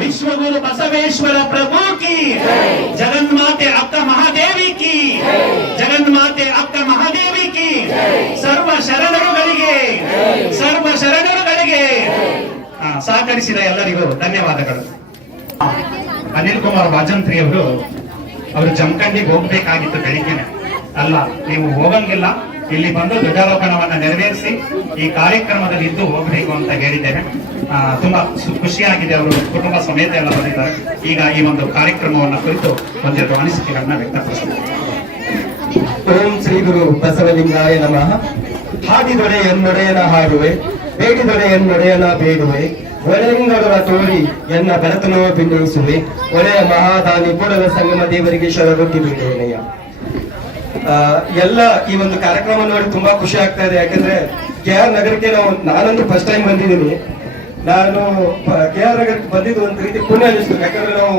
ವಿಶ್ವಗುರು ಬಸವೇಶ್ವರ ಪ್ರಭು ಕಿ, ಜಗನ್ಮಾತೆ ಅಕ್ಕ ಮಹಾದೇವಿ ಕಿ, ಜಗನ್ಮಾತೆ ಅಕ್ಕ ಮಹಾದೇವಿ ಕಿ, ಸರ್ವ ಶರಣರುಗಳಿಗೆ ಸಹಕರಿಸಿದ ಎಲ್ಲರಿಗೂ ಧನ್ಯವಾದಗಳು. ಅನಿಲ್ ಕುಮಾರ್ ವಾಜಂತ್ರಿ ಅವರು ಜಮಖಂಡಿಗೆ ಹೋಗ್ಬೇಕಾಗಿತ್ತು ಬೆಳಿಗ್ಗೆನೆ. ಅಲ್ಲ, ನೀವು ಹೋಗಂಗಿಲ್ಲ, ಇಲ್ಲಿ ಬಂದು ಧ್ವಜಾರೋಹಣವನ್ನ ನೆರವೇರಿಸಿ ಈ ಕಾರ್ಯಕ್ರಮದಲ್ಲಿ ಇದ್ದು ಹೋಗಬೇಕು ಅಂತ ಹೇಳಿದ್ದೇನೆ. ತುಂಬಾ ಖುಷಿಯಾಗಿದೆ. ಅವರು ಕುಟುಂಬ ಸಮೇತ ಎಲ್ಲ ಬಂದಿದ್ದಾರೆ. ಈಗ ಈ ಒಂದು ಕಾರ್ಯಕ್ರಮವನ್ನ ಕುರಿತು ಒಂದೆರಡು ಅನಿಸಿಕೆಗಳನ್ನ ವ್ಯಕ್ತಪಡಿಸಿದ್ದಾರೆ. ಓಂ ಶ್ರೀ ಗುರು ಬಸವಲಿಂಗಾಯ ನಮಃ. ಹಾಡಿದೊಡೆ ಎನ್ನೊಡೆಯನ ಹಾಡುವೆ, ಬೇಡಿದೊಡೆ ಎನ್ನೊಡೆಯನ ಬೇಡುವೆ, ಒಳೆಂಗಡರ ತೋರಿ ಎನ್ನ ಭರತನೋ ಭಿನ್ನಯಿಸುವೆ, ಒಳೆಯ ಮಹಾದಾನಿ ಕೂಡಲ ಸಂಗಮ ದೇವರಿಗೆ ಶರಣೊಟ್ಟಿ ಬೀಳೇನೆಯ. ಎಲ್ಲ ಈ ಒಂದು ಕಾರ್ಯಕ್ರಮ ನೋಡಿ ತುಂಬಾ ಖುಷಿ ಆಗ್ತಾ ಇದೆ. ಯಾಕಂದ್ರೆ KR ನಗರಕ್ಕೆ ನಾನಂತೂ ಫಸ್ಟ್ ಟೈಮ್ ಬಂದಿದ್ದೀನಿ. ನಾನು KR ನಗರಕ್ಕೆ ಬಂದಿದ್ದು ಒಂದು ರೀತಿ ಪುಣ್ಯ ಅನಿಸ್ತು. ಯಾಕಂದ್ರೆ ನಾವು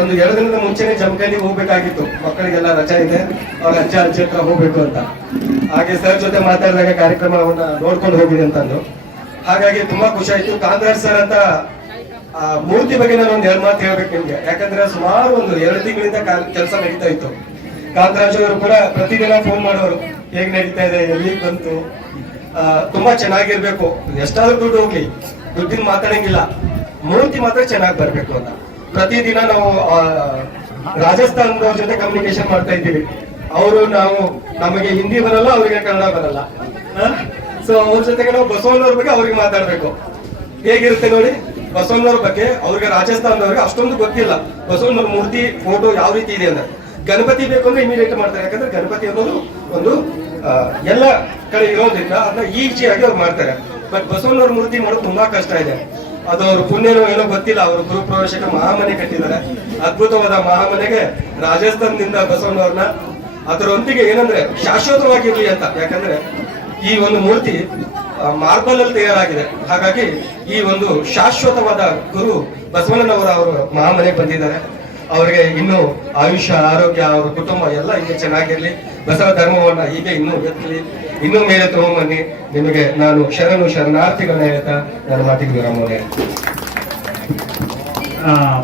ಒಂದು 2 ದಿನದ ಮುಂಚೆನೆ ಜಮಖಂಡಿಗೆ ಹೋಗ್ಬೇಕಾಗಿತ್ತು. ಮಕ್ಕಳಿಗೆಲ್ಲ ರಜಾ ಇದೆ, ಅವ್ರ ಅಜ್ಜ ಹತ್ರ ಹೋಗ್ಬೇಕು ಅಂತ. ಹಾಗೆ ಸರ್ ಜೊತೆ ಮಾತಾಡಿದಾಗ ಕಾರ್ಯಕ್ರಮವನ್ನ ನೋಡ್ಕೊಂಡು ಹೋಗಿದೆ ಅಂತಂದು, ಹಾಗಾಗಿ ತುಂಬಾ ಖುಷಿ ಆಯ್ತು. ಕಾಂತರಾಜ್ ಸರ್ ಅಂತ ಮೂರ್ತಿ ಬಗ್ಗೆ ನಾನು ಒಂದ್ 2 ಮಾತು ಹೇಳ್ಬೇಕು ನಿಮ್ಗೆ. ಯಾಕಂದ್ರೆ ಸುಮಾರು ಒಂದು 2 ತಿಂಗಳಿಂದ ಕೆಲಸ ನಡೀತಾ ಇತ್ತು. ಕಾಂತರಾಜ್ ಅವರು ಕೂಡ ಪ್ರತಿದಿನ ಫೋನ್ ಮಾಡೋರು, ಹೇಗ್ ನಡೀತಾ ಇದೆ, ಎಲ್ಲಿ ಬಂತು, ತುಂಬಾ ಚೆನ್ನಾಗಿರ್ಬೇಕು, ಎಷ್ಟಾದ್ರೂ ದುಡ್ಡು ಹೋಗ್ಲಿ, ದುಡ್ಡಿನ ಮಾತಾಡಂಗಿಲ್ಲ, ಮೂರ್ತಿ ಮಾತ್ರ ಚೆನ್ನಾಗಿ ಬರ್ಬೇಕು ಅಂತ. ಪ್ರತಿದಿನ ನಾವು ರಾಜಸ್ಥಾನದವ್ರ ಜೊತೆ ಕಮ್ಯುನಿಕೇಶನ್ ಮಾಡ್ತಾ ಇದ್ದೀವಿ. ನಮಗೆ ಹಿಂದಿ ಬರಲ್ಲ, ಅವರಿಗೆ ಕನ್ನಡ ಬರಲ್ಲ. ಸೊ ಅವ್ರ ಜೊತೆಗೆ ನಾವು ಬಸವಣ್ಣವ್ರ ಬಗ್ಗೆ ಅವ್ರಿಗೆ ಮಾತಾಡ್ಬೇಕು. ಹೇಗಿರುತ್ತೆ ನೋಡಿ, ಬಸವಣ್ಣವ್ರ ಬಗ್ಗೆ ಅವ್ರಿಗೆ ರಾಜಸ್ಥಾನದವ್ರಿಗೆ ಅಷ್ಟೊಂದು ಗೊತ್ತಿಲ್ಲ. ಬಸವಣ್ಣವ್ರ ಮೂರ್ತಿ ಫೋಟೋ ಯಾವ ರೀತಿ ಇದೆ ಅಂದ್ರೆ ಗಣಪತಿ ಬೇಕು ಅಂದ್ರೆ ಇಮಿಡಿಯೇಟ್ ಮಾಡ್ತಾರೆ, ಯಾಕಂದ್ರೆ ಗಣಪತಿ ಅನ್ನೋದು ಒಂದು ಎಲ್ಲ ಕಡೆ ಇರೋದ್ರಿಂದ ಅದನ್ನ ಈಸಿಯಾಗಿ ಅವ್ರು ಮಾಡ್ತಾರೆ. ಬಟ್ ಬಸವಣ್ಣವ್ರ ಮೂರ್ತಿ ಮಾಡೋದು ತುಂಬಾ ಕಷ್ಟ ಇದೆ. ಅದು ಅವ್ರ ಪುಣ್ಯನೋ ಏನೋ ಗೊತ್ತಿಲ್ಲ, ಅವರು ಗುರುಪ್ರವೇಶಕ್ಕೆ ಮಹಾಮನೆ ಕಟ್ಟಿದ್ದಾರೆ. ಅದ್ಭುತವಾದ ಮಹಾಮನೆಗೆ ರಾಜಸ್ಥಾನದಿಂದ ಬಸವಣ್ಣವ್ರನ್ನ ಅದರೊಂದಿಗೆ ಏನಂದ್ರೆ ಶಾಶ್ವತವಾಗಿರ್ಲಿ ಅಂತ, ಯಾಕಂದ್ರೆ ಈ ಒಂದು ಮೂರ್ತಿ ಮಾರ್ಬಲ್ ಅಲ್ಲಿ ತಯಾರಾಗಿದೆ. ಹಾಗಾಗಿ ಈ ಒಂದು ಶಾಶ್ವತವಾದ ಗುರು ಬಸವಣ್ಣನವರ ಅವರು ಮಹಾಮನೆಗೆ ಬಂದಿದ್ದಾರೆ. ಅವರಿಗೆ ಇನ್ನೂ ಆಯುಷ್ಯ, ಆರೋಗ್ಯ, ಅವರ ಕುಟುಂಬ ಎಲ್ಲ ಹೀಗೆ ಚೆನ್ನಾಗಿರ್ಲಿ, ಬಸವ ಧರ್ಮವನ್ನ ಹೀಗೆ ಇನ್ನೂ ಎತ್ತಲಿ, ಇನ್ನೂ ಮೇಲೆ ತಗೊಂಬನ್ನಿ. ನಿಮಗೆ ನಾನು ಶರಣಾರ್ಥಿಗಳನ್ನ ಹೇಳ್ತಾ ನನ್ನ ಮಾತಿಗೆ ವಿರಾಮವನ್ನೇ.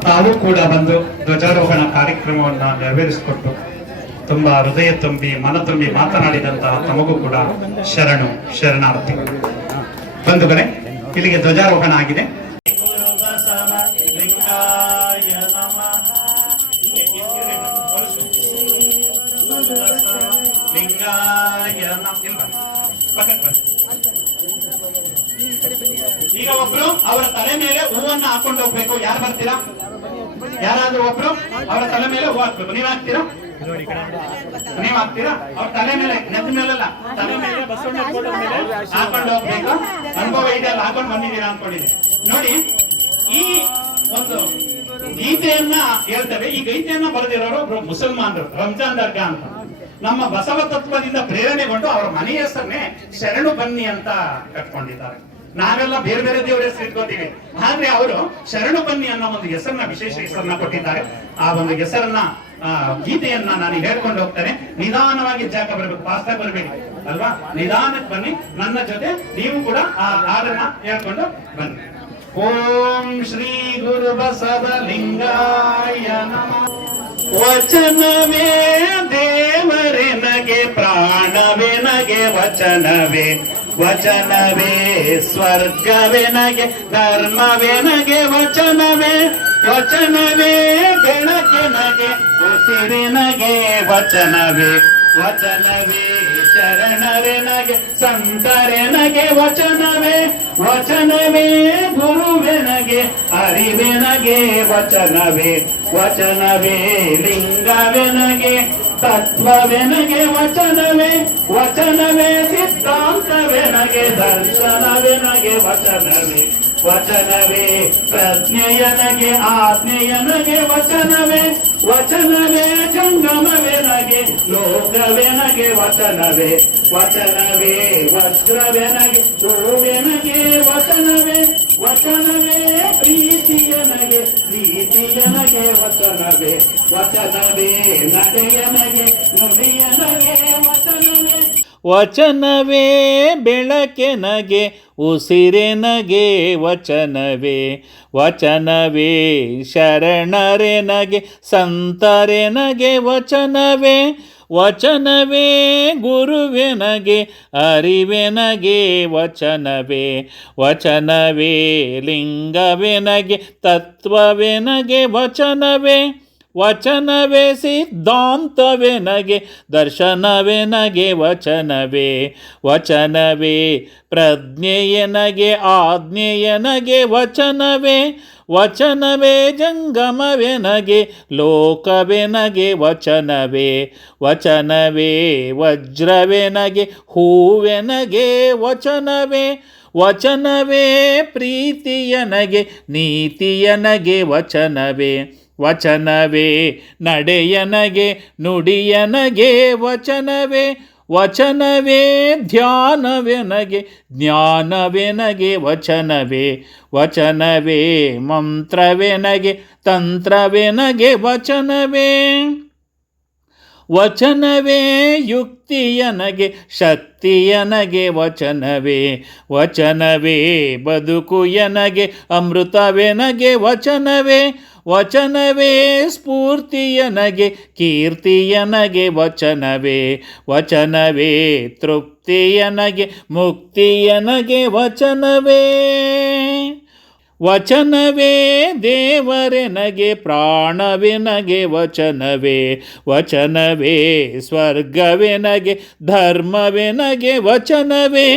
ತಾವು ಕೂಡ ಬಂದು ಧ್ವಜಾರೋಹಣ ಕಾರ್ಯಕ್ರಮವನ್ನ ನೆರವೇರಿಸಿಕೊಟ್ಟು ತುಂಬಾ ಹೃದಯ ತುಂಬಿ ಮನ ತುಂಬಿ ಮಾತನಾಡಿದಂತಹ ತಮಗೂ ಕೂಡ ಶರಣಾರ್ಥಿಗಳು. ಬಂಧುಗಳೇ, ಇಲ್ಲಿಗೆ ಧ್ವಜಾರೋಹಣ ಆಗಿದೆ. ಈಗ ಒಬ್ರು ಅವರ ತಲೆ ಮೇಲೆ ಹೂವನ್ನ ಹಾಕೊಂಡು ಹೋಗ್ಬೇಕು. ಯಾರು ಬರ್ತೀರಾ? ಯಾರಾದ್ರೂ ಒಬ್ರು ಅವರ ತಲೆ ಮೇಲೆ ಹೂ ಹಾಕ್ಬೇಕು. ನೀವ್ ಹಾಕ್ತೀರಾ? ನೀವ್ ಹಾಕ್ತೀರಾ? ಅವ್ರ ತಲೆ ಮೇಲೆ, ನೆತ್ತ ಮೇಲಲ್ಲ, ತಲೆ ಮೇಲೆ ಬಸವಣ್ಣ ಫೋಟೋ ಮೇಲೆ ಹಾಕೊಂಡು ಹೋಗ್ಬೇಕು. ಅನುಭವ ಇದೆ, ಅಲ್ಲಿ ಹಾಕೊಂಡು ಬಂದಿದ್ದೀರಾ ಅನ್ಕೊಂಡಿದೆ. ನೋಡಿ, ಈ ಒಂದು ಗೀತೆಯನ್ನ ಹೇಳ್ತೇವೆ. ಈ ಗೀತೆಯನ್ನ ಬರೆದಿರೋರು ಒಬ್ರು ಮುಸಲ್ಮಾನರು, ರಂಜಾನ್ ದರ್ಗಾ ಅಂತ. ನಮ್ಮ ಬಸವ ತತ್ವದಿಂದ ಪ್ರೇರಣೆಗೊಂಡು ಅವರ ಮನೆ ಹೆಸರನ್ನೇ ಶರಣು ಬನ್ನಿ ಅಂತ ಕಟ್ಕೊಂಡಿದ್ದಾರೆ. ನಾವೆಲ್ಲ ಬೇರೆ ಬೇರೆ ದೇವರ ಹೆಸರು ಇಟ್ಕೋತೀವಿ, ಆದ್ರೆ ಅವರು ಶರಣು ಬನ್ನಿ ಅನ್ನೋ ಒಂದು ಹೆಸರನ್ನ, ವಿಶೇಷ ಹೆಸರನ್ನ ಕೊಟ್ಟಿದ್ದಾರೆ. ಆ ಒಂದು ಹೆಸರನ್ನ, ಗೀತೆಯನ್ನ ನಾನು ಹೇಳ್ಕೊಂಡು ಹೋಗ್ತೇನೆ. ನಿಧಾನವಾಗಿ ಜಾಗ ಬರಬೇಕು, ಫಾಸ್ಟ್ ಆಗಿ ಬರಬೇಕು ಅಲ್ವಾ? ನಿಧಾನಕ್ಕೆ ಬನ್ನಿ, ನನ್ನ ಜೊತೆ ನೀವು ಕೂಡ ಆ ಹಾಡನ್ನ ಹೇಳ್ಕೊಂಡು ಬನ್ನಿ. ಓಂ ಶ್ರೀ ಗುರು ಬಸವ ಲಿಂಗಾಯ ನಮಃ. ವಚನವೇ ದೇವರೇ ನಗೆ, ಪ್ರಾಣವೇ ನಗೆ ವಚನವೇ, ವಚನವೇ ಸ್ವರ್ಗವೇ ನಗೆ, ಧರ್ಮವೇ ನಗೆ ವಚನವೇ, ವಚನವೇ ಬೆಳಕೆ ನಗೆ, ಉಸಿರಿ ನಗೆ ವಚನವೇ, ವಚನವೇ ಶರಣರೇ ನಗೆ, ಸಂತರೇ ನಗೆ ವಚನವೇ, ವಚನವೇ ಗುರುವೇ ನಗೆ, ಅರಿವೇ ನಗೆ ವಚನವೇ, ವಚನವೇ ಲಿಂಗವೇ ನಗೆ, ತತ್ವವೇ ನಗೆ ವಚನವೇ, ವಚನವೇ ಸಿದ್ಧಾಂತವೇ ನಗೆ, ದರ್ಶನವೇ ನಗೆ ವಚನವೇ, ವಚನವೇ ಪ್ರಜ್ಞೆಯ ನಗೆ, ಆಜ್ಞೆಯ ನಗೆ ವಚನವೇ, ವಚನವೇ ಜಂಗಮವೇ ನಗೆ, ಲೋಕವೇ ನಗೆ ವಚನವೇ, ವಚನವೇ ವಜ್ರವೇ ನಗೆ, ಹೂವೇ ನಗೆ ವಚನವೇ, ವಚನವೇ ಪ್ರೀತಿಯ ನಗೆ, ಪ್ರೀತಿಯ ನಗೆ ವಚನವೇ, ವಚನವೇ ನಡೆಯ ನಗೆ, ನುಡಿಯ ನಗೆ ವಚನವೇ, ವಚನವೇ ಬೆಳಕೆ ನಗೆ, ಉಸಿರೆ ನಗೆ ವಚನವೇ, ವಚನವೇ ಶರಣರೆ ನಗೆ, ಸಂತರೆ ನಗೆ ವಚನವೇ, ವಚನವೇ ಗುರುವೆ ನಗೆ, ಅರಿವೆ ನಗೆ ವಚನವೇ, ವಚನವೇ ಲಿಂಗವೇ ನಗೆ, ತತ್ವವೇ ನಗೆ ವಚನವೇ, ವಚನವೇ ಸಿದ್ಧಾಂತವೇ ನಗೆ, ದರ್ಶನವೇ ನಗೆ ವಚನವೇ, ವಚನವೇ ಪ್ರಜ್ಞೆಯ ನಗೆ, ಆಜ್ಞೆಯ ನಗೆ ವಚನವೇ, ವಚನವೇ ಜಂಗಮವೇ ನಗೆ, ಲೋಕವೇ ನಗೆ ವಚನವೇ, ವಚನವೇ ವಜ್ರವೇ ನಗೆ, ಹೂವೇ ನಗೆ ವಚನವೇ, ವಚನವೇ ಪ್ರೀತಿಯ ನಗೆ, ನೀತಿಯ ನಗೆ ವಚನವೇ, ವಚನವೇ ನಡೆಯ ನಗೆ, ನುಡಿಯ ನಗೆ ವಚನವೇ, ವಚನವೇ ಧ್ಯಾನವೇ ನಗೆ, ಜ್ಞಾನವೇ ನಗೆ ವಚನವೇ, ವಚನವೇ ಮಂತ್ರವೇ ನಗೆ, ತಂತ್ರವೇ ನಗೆ ವಚನವೇ, ವಚನವೇ ಯುಕ್ತಿಯ ನಗೆ, ಶಕ್ತಿಯ ನಗೆ ವಚನವೇ, ವಚನವೇ ಬದುಕು ಎನಗೆ, ಅಮೃತವೇ ನಗೆ ವಚನವೇ, ವಚನವೇ ಸ್ಫೂರ್ತಿಯ ನಗೆ, ಕೀರ್ತಿಯ ನಗೆ ವಚನವೇ, ವಚನವೇ ತೃಪ್ತಿಯ ನಗೆ, ಮುಕ್ತಿಯ ನಗೆ ವಚನವೇ, ವಚನವೇ ದೇವರೇ ನಗೆ, ಪ್ರಾಣವೇ ನಗೆ ವಚನವೇ, ವಚನವೇ ಸ್ವರ್ಗವೇ ನಗೆ, ಧರ್ಮವೇ ನಗೆ ವಚನವೇ,